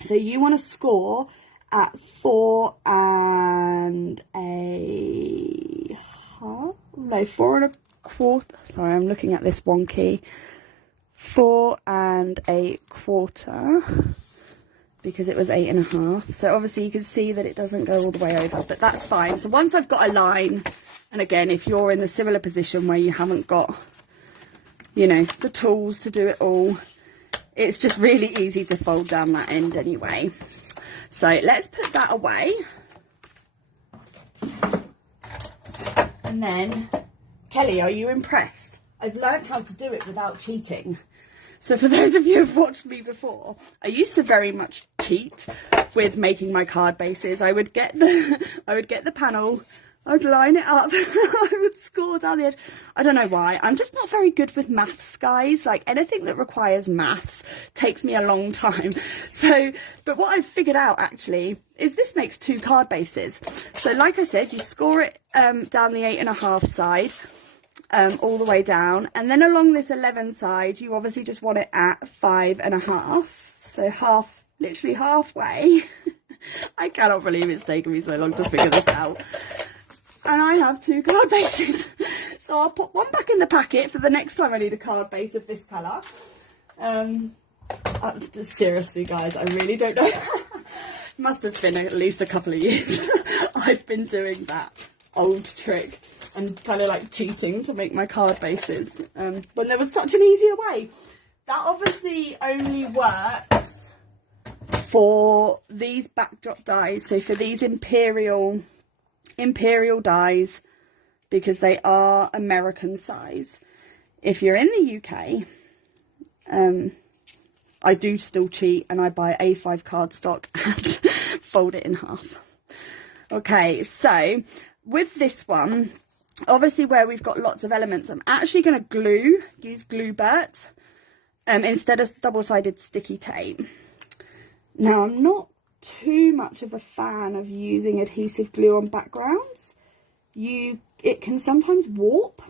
So you want to score at 4 1/4. Sorry, I'm looking at this wonky. 4 1/4. Because it was 8.5. So obviously you can see that it doesn't go all the way over, but that's fine. So once I've got a line, and again, if you're in the similar position where you haven't got, you know, the tools to do it all, it's just really easy to fold down that end anyway. So let's put that away. And then, Kelly, are you impressed? I've learned how to do it without cheating. So for those of you who've watched me before, I used to very much cheat with making my card bases. I would get the panel, I would line it up, I would score down the edge. I don't know why. I'm just not very good with maths, guys. Like, anything that requires maths takes me a long time. So, but what I've figured out actually is this makes 2 card bases. So like I said, you score it down the 8.5 side. All the way down, and then along this 11 side you obviously just want it at 5.5, so literally halfway. I cannot believe it's taken me so long to figure this out, and I have 2 card bases. So I'll put one back in the packet for the next time I need a card base of this colour. Seriously guys, I really don't know. Must have been at least a couple of years I've been doing that old trick and kind of like cheating to make my card bases when there was such an easier way. That obviously only works for these backdrop dies. So for these Imperial Imperial dies because they are American size. If you're in the UK, I do still cheat and I buy A5 cardstock and fold it in half. Okay, so with this one, obviously where we've got lots of elements, I'm actually going to use Glubert instead of double-sided sticky tape. Now, I'm not too much of a fan of using adhesive glue on backgrounds. It can sometimes warp,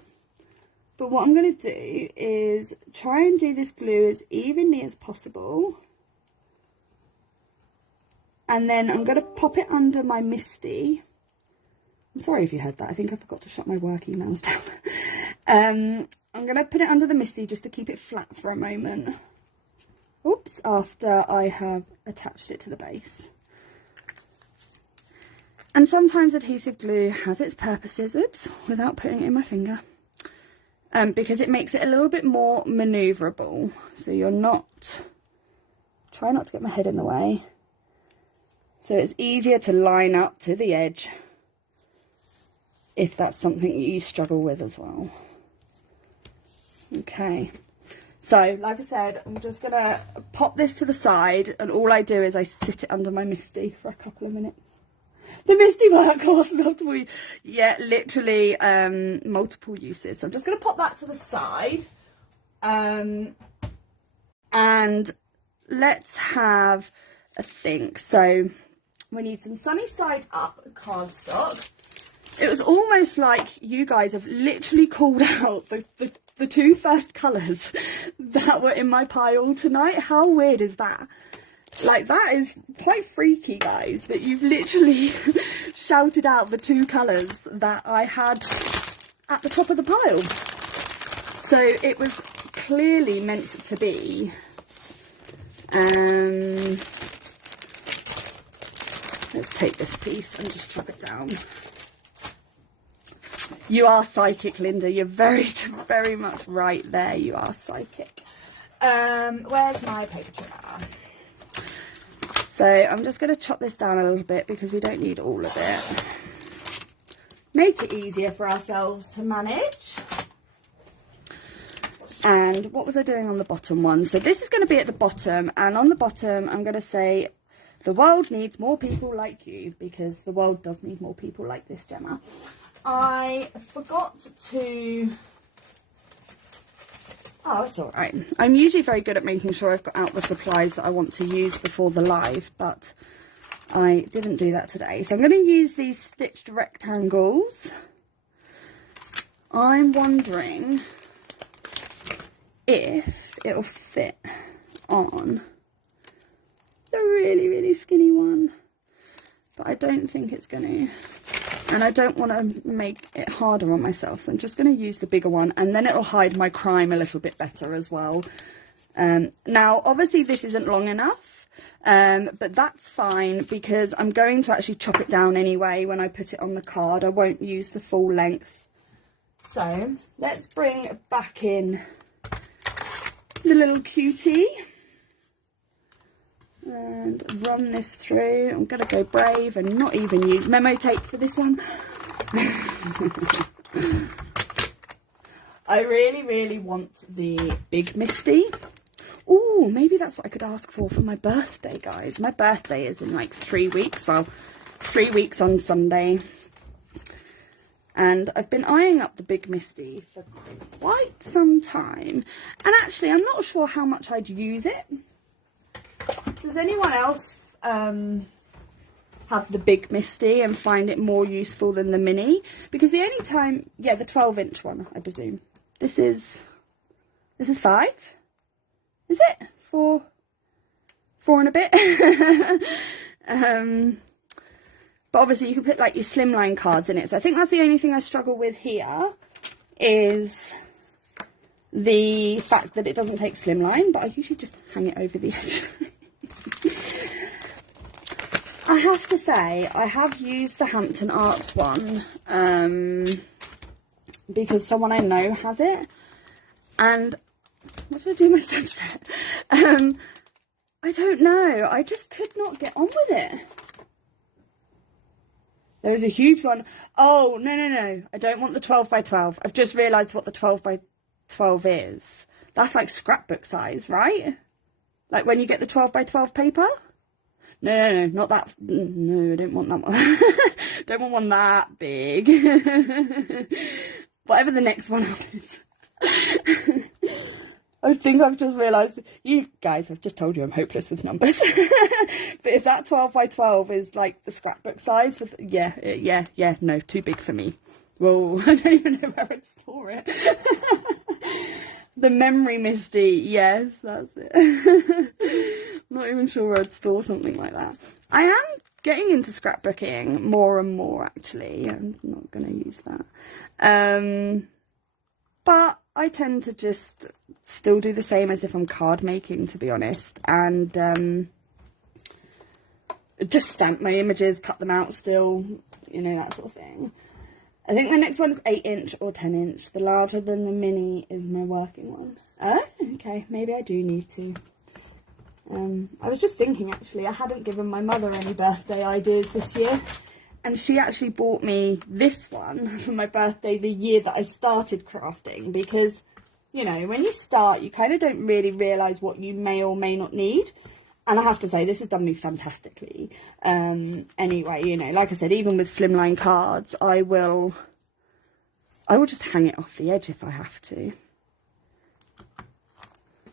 but what I'm going to do is try and do this glue as evenly as possible. And then I'm going to pop it under my MISTI. I'm sorry if you heard that. I think I forgot to shut my work emails down. I'm going to put it under the MISTI just to keep it flat for a moment. Oops, after I have attached it to the base. And sometimes adhesive glue has its purposes, oops, without putting it in my finger. Because it makes it a little bit more manoeuvrable. So you're not, try not to get my head in the way. So it's easier to line up to the edge if that's something you struggle with as well. Okay, so like I said, I'm just going to pop this to the side, and all I do is I sit it under my MISTI for a couple of minutes. The MISTI workhorse, multiple, yeah, literally multiple uses. So I'm just going to pop that to the side. And let's have a think. So we need some sunny side up cardstock. It was almost like you guys have literally called out the two first colours that were in my pile tonight. How weird is that? Like, that is quite freaky, guys, that you've literally shouted out the two colours that I had at the top of the pile. So it was clearly meant to be. Let's take this piece and just chop it down. You are psychic, Linda. You're very, very much right there. You are psychic. Where's my paper trimmer? So I'm just going to chop this down a little bit because we don't need all of it. Make it easier for ourselves to manage. And what was I doing on the bottom one? So this is going to be at the bottom, and on the bottom I'm going to say the world needs more people like you, because the world does need more people like this, Gemma. I forgot to... Oh, it's all right. I'm usually very good at making sure I've got out the supplies that I want to use before the live, but I didn't do that today. So I'm going to use these stitched rectangles. I'm wondering if it'll fit on the really, really skinny one, but I don't think it's going to. And I don't want to make it harder on myself, so I'm just going to use the bigger one, and then it'll hide my crime a little bit better as well. Now, obviously this isn't long enough, but that's fine because I'm going to actually chop it down anyway when I put it on the card. I won't use the full length. So let's bring back in the little cutie and run this through. I'm going to go brave and not even use memo tape for this one. I really, really want the big MISTI. Ooh, maybe that's what I could ask for my birthday, guys. My birthday is in like 3 weeks. Well, 3 weeks on Sunday. And I've been eyeing up the big MISTI for quite some time. And actually, I'm not sure how much I'd use it. Does anyone else have the big MISTI and find it more useful than the mini? Because the only time, yeah, the 12-inch one, I presume. This is 5? Is it? 4 and a bit? But obviously you can put like your slimline cards in it. So I think that's the only thing I struggle with here is the fact that it doesn't take slimline, but I usually just hang it over the edge. I have to say, I have used the Hampton Arts one because someone I know has it. And what should I do with my stamp set? I don't know. I just could not get on with it. There's a huge one. Oh, no. I don't want the 12 by 12. I've just realised what the 12 by 12 is. That's like scrapbook size, right? Like when you get the 12 by 12 paper? No, not that. No, I don't want that one. Don't want one that big. Whatever the next one is. I think I've just realised, you guys, I've just told you I'm hopeless with numbers. But if that 12 by 12 is like the scrapbook size, for yeah, no, too big for me. Well, I don't even know where I'd store it. The memory misty, yes, that's it. I'm not even sure where I'd store something like that. I am getting into scrapbooking more and more, actually. I'm not going to use that. But I tend to just still do the same as if I'm card making, to be honest. And just stamp my images, cut them out still, you know, that sort of thing. I think the next one is 8-inch or 10-inch. The larger than the mini is my working one. Oh, okay. Maybe I do need to. I was just thinking, actually, I hadn't given my mother any birthday ideas this year. And she actually bought me this one for my birthday the year that I started crafting. Because, you know, when you start, you kind of don't really realise what you may or may not need. And I have to say, this has done me fantastically. Anyway, you know, like I said, even with slimline cards, I will just hang it off the edge if I have to. I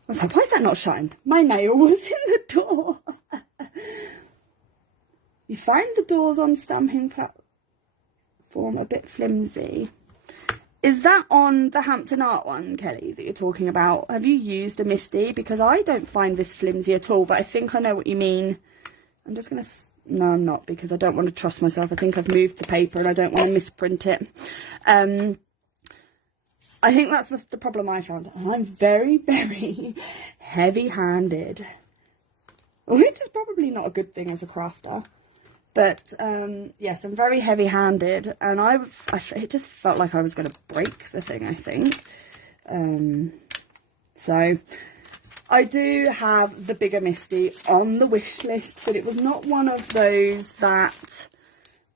was like, why is that not shine? My nail was in the door. You find the doors on stamping platform a bit flimsy. Is that on the Hampton Art one, Kelly, that you're talking about? Have you used a Misty? Because I don't find this flimsy at all, but I think I know what you mean. I'm just going to... No, I'm not, because I don't want to trust myself. I think I've moved the paper and I don't want to misprint it. I think that's the problem I found. I'm very, very heavy-handed, which is probably not a good thing as a crafter. But, yes, I'm very heavy-handed, and it just felt like I was going to break the thing, I think. So, I do have the bigger Misty on the wish list, but it was not one of those that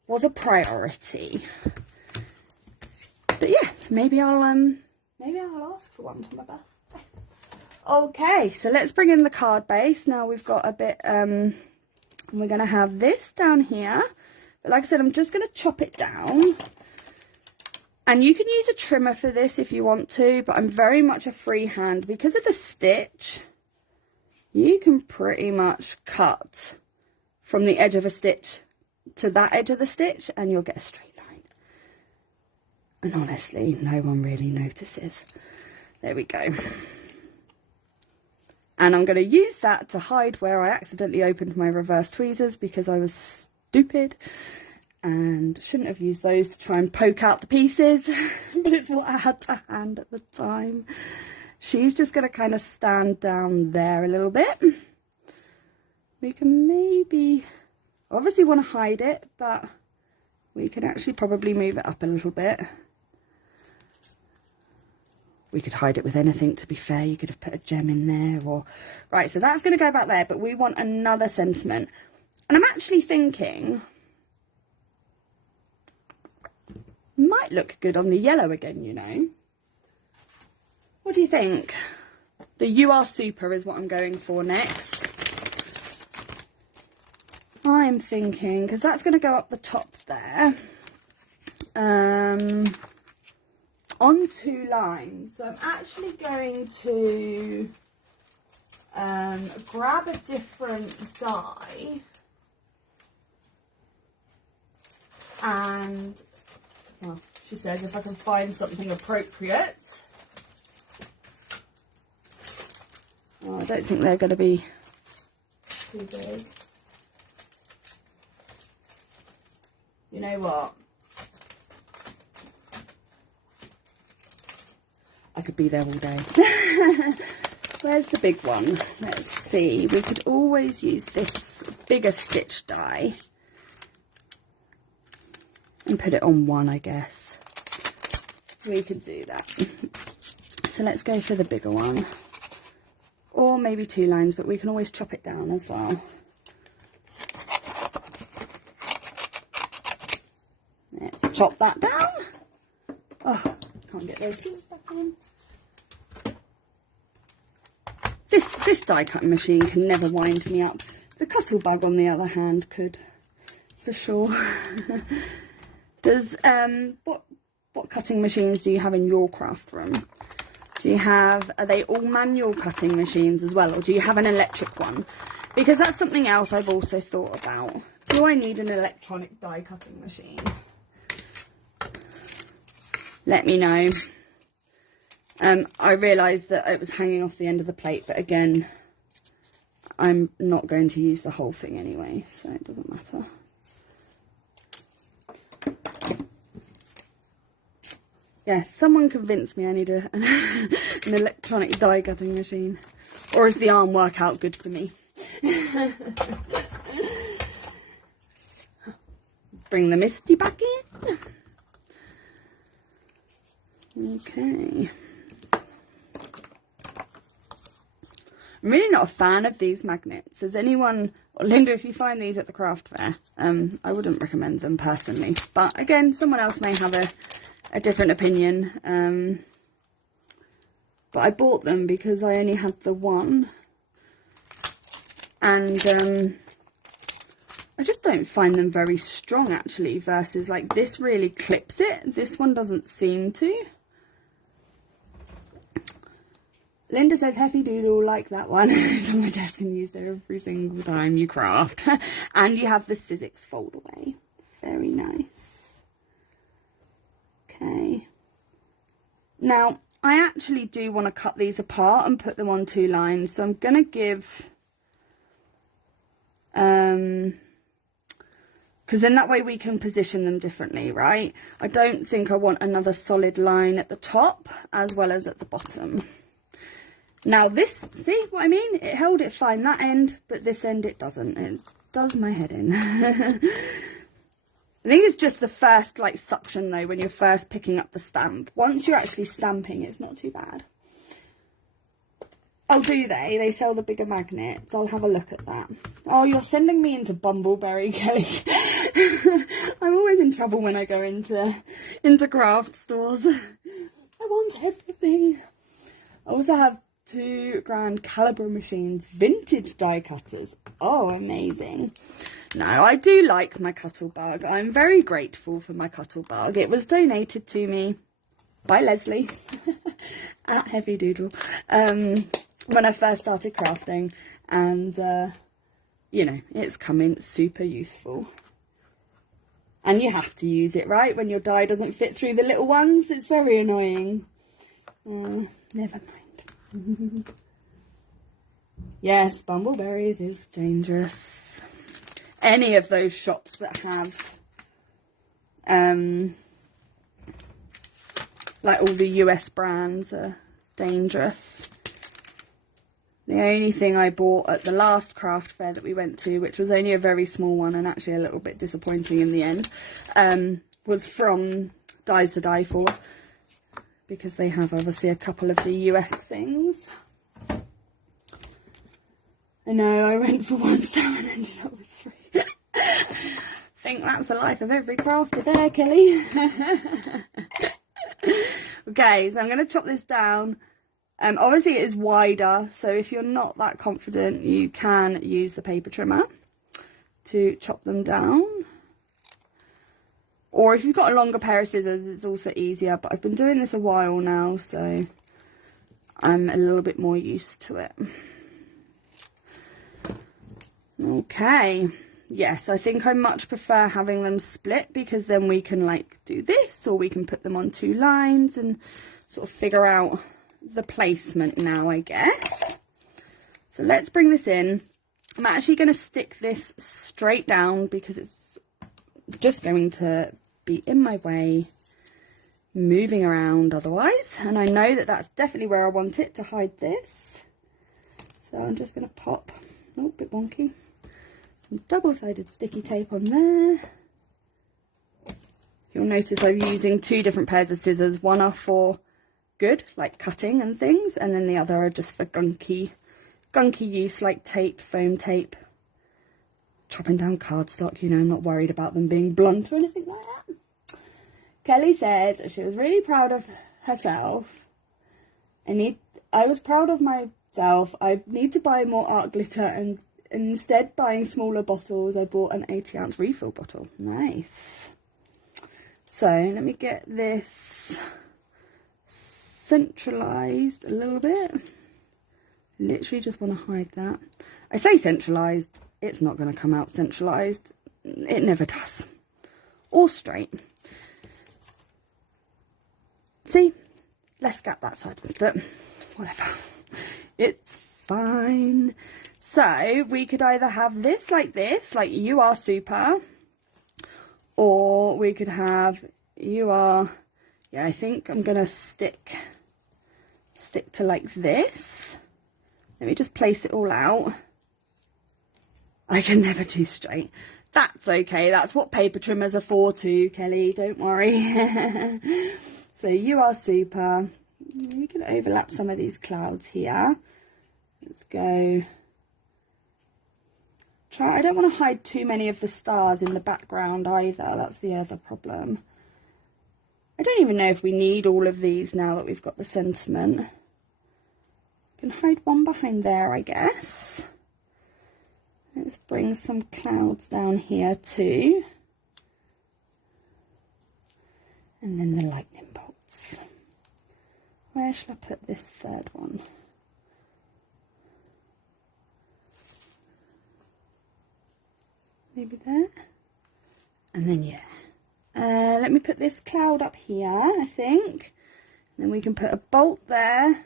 was a priority. But, yeah, maybe I'll ask for one for my birthday. Okay, so let's bring in the card base. Now we've got a bit, we're going to have this down here. But like I said, I'm just going to chop it down. And you can use a trimmer for this if you want to, but I'm very much a freehand. Because of the stitch, you can pretty much cut from the edge of a stitch to that edge of the stitch and you'll get a straight line. And honestly, no one really notices. There we go. And I'm going to use that to hide where I accidentally opened my reverse tweezers because I was stupid and shouldn't have used those to try and poke out the pieces. But it's what I had to hand at the time. She's just going to kind of stand down there a little bit. We can maybe, obviously want to hide it, but we can actually probably move it up a little bit. We could hide it with anything, to be fair. You could have put a gem in there or... Right, so that's going to go back there, but we want another sentiment. And I'm actually thinking... might look good on the yellow again, you know. What do you think? The You Are Super is what I'm going for next. I'm thinking, because that's going to go up the top there. On 2 lines. So I'm actually going to grab a different die and, well, she says if I can find something appropriate. Oh, I don't think they're going to be too big. You know what? I could be there all day. Where's the big one? Let's see. We could always use this bigger stitch die and put it on one, I guess. We could do that. So let's go for the bigger one. Or maybe 2 lines, but we can always chop it down as well. chop that down. Oh, can't get those scissors back on. This die cutting machine can never wind me up. The Cuttlebug, on the other hand, could, for sure. Does what cutting machines do you have in your craft room? Are they all manual cutting machines as well, or do you have an electric one? Because that's something else I've also thought about. Do I need an electronic die cutting machine? Let me know. I realised that it was hanging off the end of the plate, but again, I'm not going to use the whole thing anyway, so it doesn't matter. Yeah, someone convinced me I need an electronic die cutting machine. Or is the arm workout good for me? Bring the Misty back in. Okay. I'm really not a fan of these magnets. Has anyone, or Linda, if you find these at the craft fair, I wouldn't recommend them personally. But again, someone else may have a different opinion. But I bought them because I only had the one. And I just don't find them very strong actually, versus like this really clips it. This one doesn't seem to. Linda says, Heffy Doodle, like that one. It's on my desk and used it every single time you craft. And you have the Sizzix fold away. Very nice. Okay. Now, I actually do want to cut these apart and put them on 2 lines. So I'm going to give... because then that way we can position them differently, right? I don't think I want another solid line at the top as well as at the bottom. Now this, see what I mean? It held it fine that end, but this end it doesn't. It does my head in. I think it's just the first like suction though, when you're first picking up the stamp. Once you're actually stamping, it's not too bad. Oh, do they? They sell the bigger magnets. I'll have a look at that. Oh, you're sending me into Bumbleberry, Kelly. I'm always in trouble when I go into craft stores. I want everything. I also have 2 grand caliber machines, vintage die cutters. Oh, amazing. No, I do like my Cuttlebug. I'm very grateful for my Cuttlebug. It was donated to me by Lesley at Heavy Doodle when I first started crafting, and you know, it's coming super useful. And you have to use it, right? When your die doesn't fit through the little ones, it's very annoying. Never mind. Yes, Bumbleberries is dangerous. Any of those shops that have like all the US brands are dangerous. The only thing I bought at the last craft fair that we went to, which was only a very small one and actually a little bit disappointing in the end, was from Dies to Die For, because they have obviously a couple of the US things. I know, I went for 1 star and ended up with 3. I think that's the life of every crafter there, Kelly. Okay, so I'm going to chop this down. Obviously it is wider, so if you're not that confident, you can use the paper trimmer to chop them down. Or if you've got a longer pair of scissors, it's also easier, but I've been doing this a while now, so I'm a little bit more used to it. Okay, yes, I think I much prefer having them split, because then we can like do this, or we can put them on 2 lines and sort of figure out the placement now, I guess. So let's bring this in. I'm actually going to stick this straight down because it's just going to be in my way moving around otherwise, and I know that that's definitely where I want it to hide this. So I'm just going to pop, oh, a bit wonky, some double-sided sticky tape on there. You'll notice I'm using 2 different pairs of scissors. One are for good, like cutting and things, and then the other are just for gunky use, like tape, foam tape, chopping down cardstock. You know, I'm not worried about them being blunt or anything like that. Kelly said she was really proud of herself. I was proud of myself. I need to buy more art glitter, and instead buying smaller bottles, I bought an 80-ounce refill bottle. Nice. So let me get this centralised a little bit. Literally just want to hide that. I say centralised, it's not going to come out centralised. It never does. Or straight. See? Less gap that side, but whatever. It's fine. So we could either have this, like you are super, or we could have you are, yeah, I think I'm going to stick to like this. Let me just place it all out. I can never do straight. That's okay. That's what paper trimmers are for too, Kelly. Don't worry. So you are super. We can overlap some of these clouds here. Let's go. I don't want to hide too many of the stars in the background either. That's the other problem. I don't even know if we need all of these now that we've got the sentiment. Can hide one behind there, I guess. Let's bring some clouds down here too. And then the lightning bolts. Where shall I put this third one? Maybe there. And then, yeah. Let me put this cloud up here, I think. And then we can put a bolt there.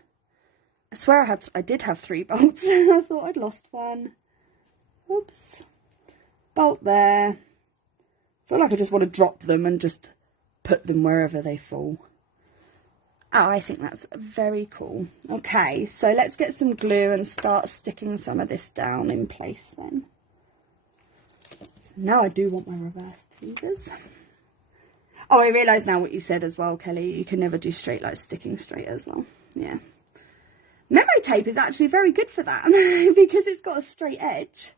I swear I did have 3 bolts. I thought I'd lost one. Oops. Bolt there. I feel like I just want to drop them and just put them wherever they fall. Oh, I think that's very cool. Okay, so let's get some glue and start sticking some of this down in place then. So now I do want my reversed tweezers. Oh, I realise now what you said as well, Kelly. You can never do straight, like sticking straight as well. Yeah. Memo tape is actually very good for that because it's got a straight edge.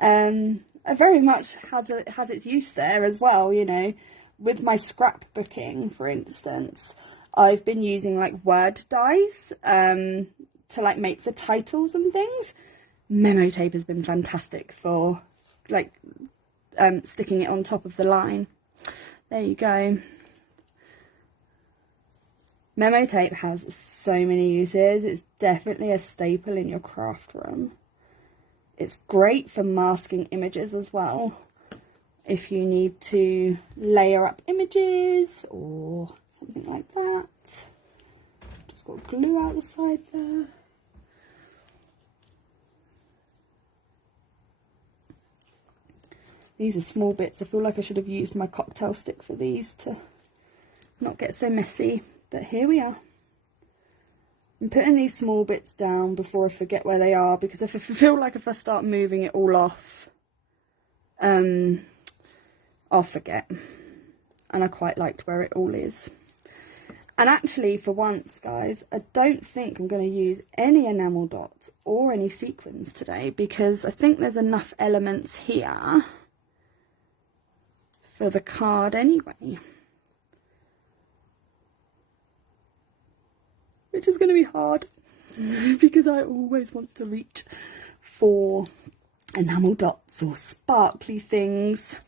It very much has its use there as well, you know. With my scrapbooking, for instance, I've been using like word dies to like make the titles and things. Memo tape has been fantastic for like sticking it on top of the line. There you go. Memo tape has so many uses. It's definitely a staple in your craft room. It's great for masking images as well. If you need to layer up images or something like that. Just got glue out the side there. These are small bits. I feel like I should have used my cocktail stick for these to not get so messy. But here we are. I'm putting these small bits down before I forget where they are, because if I feel like if I start moving it all off, I'll forget. And I quite liked where it all is. And actually, for once, guys, I don't think I'm going to use any enamel dots or any sequins today, because I think there's enough elements here for the card anyway. Which is going to be hard because I always want to reach for enamel dots or sparkly things.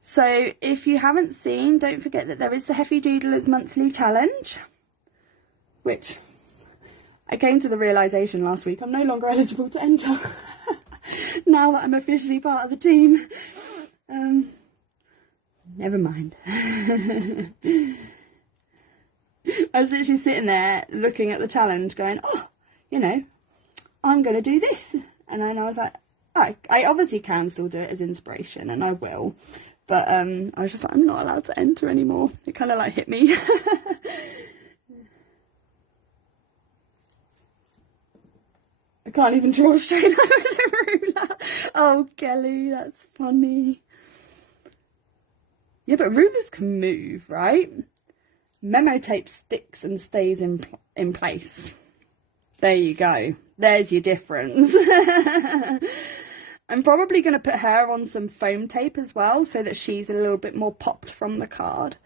So if you haven't seen, don't forget that there is the Heffy Doodlers monthly challenge, which I came to the realisation last week I'm no longer eligible to enter now that I'm officially part of the team. Never mind. I was literally sitting there looking at the challenge going, oh, you know, I'm going to do this. And then I was like, oh, I obviously can still do it as inspiration, and I will. But I was just like, I'm not allowed to enter anymore. It kind of like hit me. I can't even draw a straight line with a ruler. Oh, Kelly, that's funny. Yeah, but rulers can move, right? Memo tape sticks and stays in place. There you go. There's your difference. I'm probably going to put her on some foam tape as well, so that she's a little bit more popped from the card.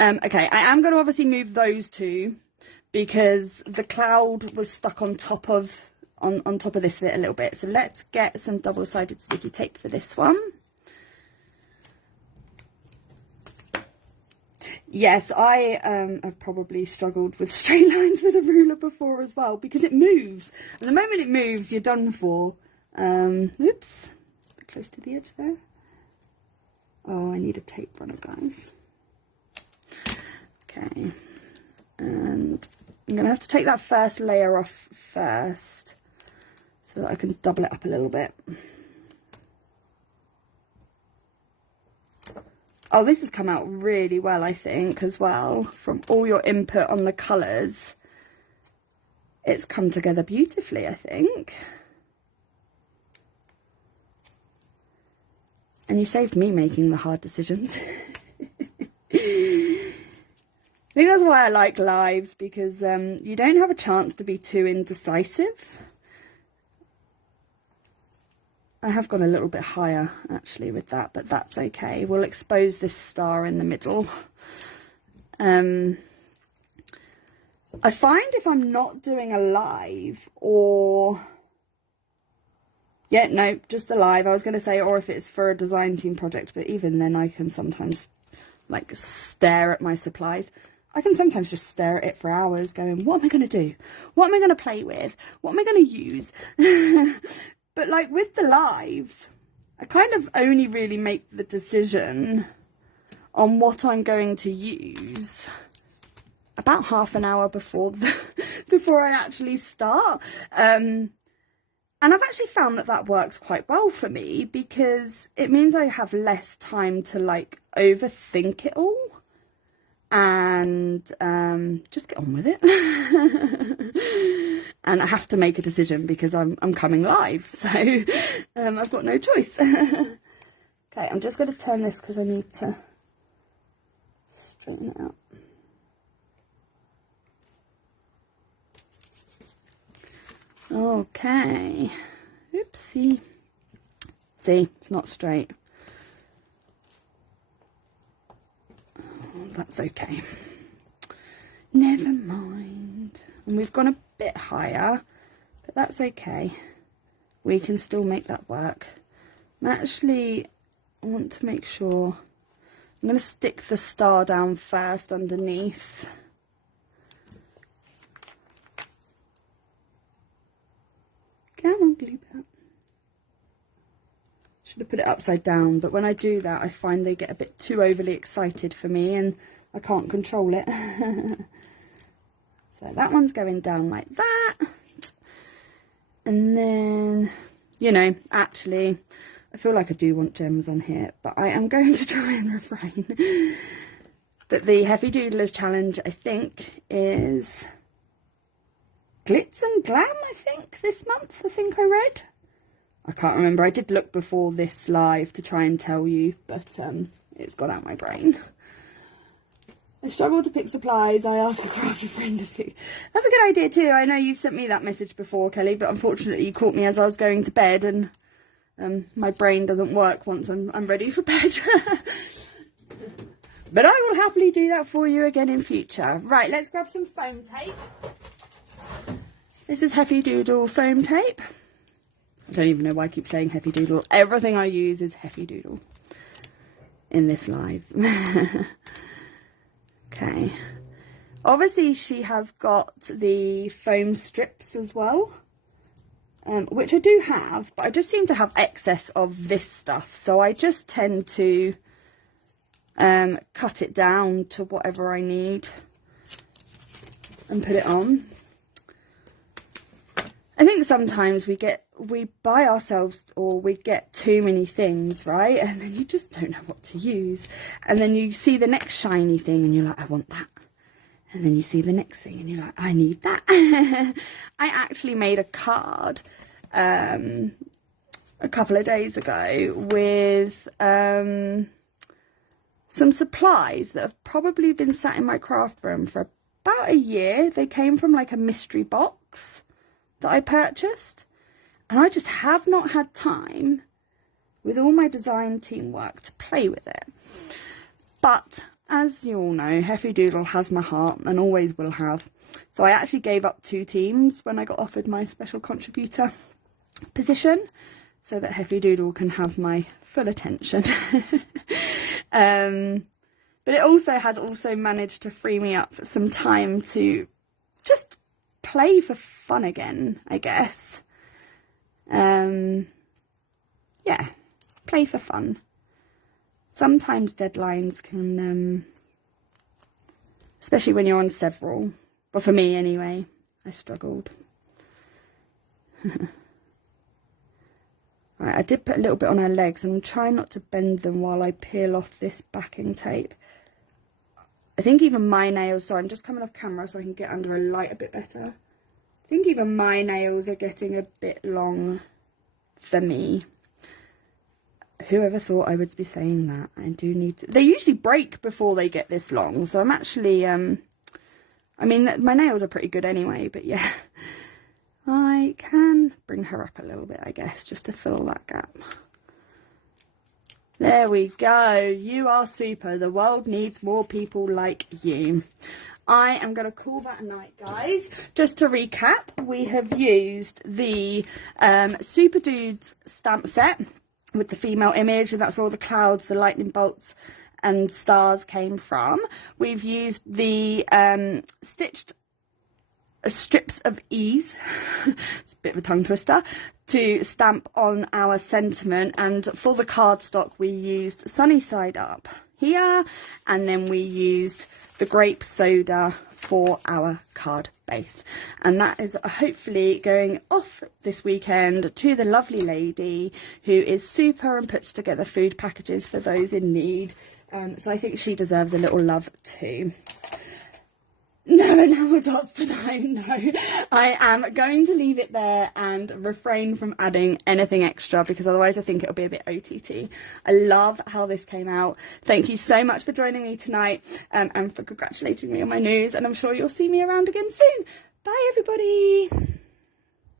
Okay, I am going to obviously move those two because the cloud was stuck on top of this bit a little bit. So let's get some double-sided sticky tape for this one. Yes, I have probably struggled with straight lines with a ruler before as well, because it moves. And the moment it moves, you're done for. Oops, a bit close to the edge there. Oh, I need a tape runner, guys. Okay, and I'm going to have to take that first layer off first so that I can double it up a little bit. Oh, this has come out really well, I think, as well, from all your input on the colours. It's come together beautifully, I think. And you saved me making the hard decisions. I think that's why I like lives, because you don't have a chance to be too indecisive. I have gone a little bit higher actually with that, but that's okay. We'll expose this star in the middle. I find if I'm not doing a live, or yeah, no, just a live, I was going to say, or if it's for a design team project, but even then I can sometimes like stare at my supplies. I can sometimes just stare at it for hours going, what am I going to do? What am I going to play with? What am I going to use? But like with the lives, I kind of only really make the decision on what I'm going to use about half an hour before I actually start. And I've actually found that that works quite well for me, because it means I have less time to like overthink it all and just get on with it. And I have to make a decision because I'm coming live, so I've got no choice. Okay, I'm just going to turn this because I need to straighten it out. Okay, oopsie. See, it's not straight. Oh, that's okay. Never mind. And we've gone a bit higher, but that's okay. We can still make that work. I want to make sure. I'm going to stick the star down first underneath. Come on, Glubert. Should have put it upside down, but when I do that, I find they get a bit too overly excited for me and I can't control it. So that one's going down like that. And then, you know, actually, I feel like I do want gems on here, but I am going to try and refrain. But the Heavy Doodlers challenge, I think, is Glitz and Glam, I think, this month, I think I read. I can't remember. I did look before this live to try and tell you, but it's gone out my brain. I struggle to pick supplies. I ask a crafty friend to pick. That's a good idea too. I know you've sent me that message before, Kelly, but unfortunately you caught me as I was going to bed, and my brain doesn't work once I'm ready for bed. But I will happily do that for you again in future. Right, let's grab some foam tape. This is Heavy Doodle foam tape. I don't even know why I keep saying Heavy Doodle. Everything I use is Heavy Doodle in this live. Okay, obviously she has got the foam strips as well, which I do have, but I just seem to have excess of this stuff, so I just tend to cut it down to whatever I need and put it on. I think sometimes we buy ourselves, or we get too many things, right? And then you just don't know what to use. And then you see the next shiny thing and you're like, I want that. And then you see the next thing and you're like, I need that. I actually made a card a couple of days ago with some supplies that have probably been sat in my craft room for about a year. They came from like a mystery box that I purchased. and I just have not had time with all my design teamwork to play with it. But as you all know, Heffy Doodle has my heart and always will have. So I actually gave up 2 teams when I got offered my special contributor position, so that Heffy Doodle can have my full attention. But it has also managed to free me up some time to just play for fun again, I guess. Yeah, play for fun. Sometimes deadlines can, especially when you're on several, but for me anyway, I struggled. Right, I did put a little bit on her legs, and I'm trying not to bend them while I peel off this backing tape. I think even my nails, so I'm just coming off camera so I can get under a light a bit better. I think even my nails are getting a bit long for me. Whoever thought I would be saying that? I do need to... They usually break before they get this long, so I'm actually... I mean, my nails are pretty good anyway, but yeah. I can bring her up a little bit, I guess, just to fill that gap. There we go. You are super. The world needs more people like you. I am going to call that a night, guys. Just to recap, we have used the Super Dudes stamp set with the female image, and that's where all the clouds, the lightning bolts and stars came from. We've used the stitched strips of ease, it's a bit of a tongue twister, to stamp on our sentiment, and for the cardstock we used Sunny Side Up here, and then we used the grape soda for our card base, and that is hopefully going off this weekend to the lovely lady who is super and puts together food packages for those in need. So I think she deserves a little love too. No enamel dots tonight, no. I am going to leave it there and refrain from adding anything extra, because otherwise I think it'll be a bit OTT. I love how this came out. Thank you so much for joining me tonight, and for congratulating me on my news, and I'm sure you'll see me around again soon. Bye everybody.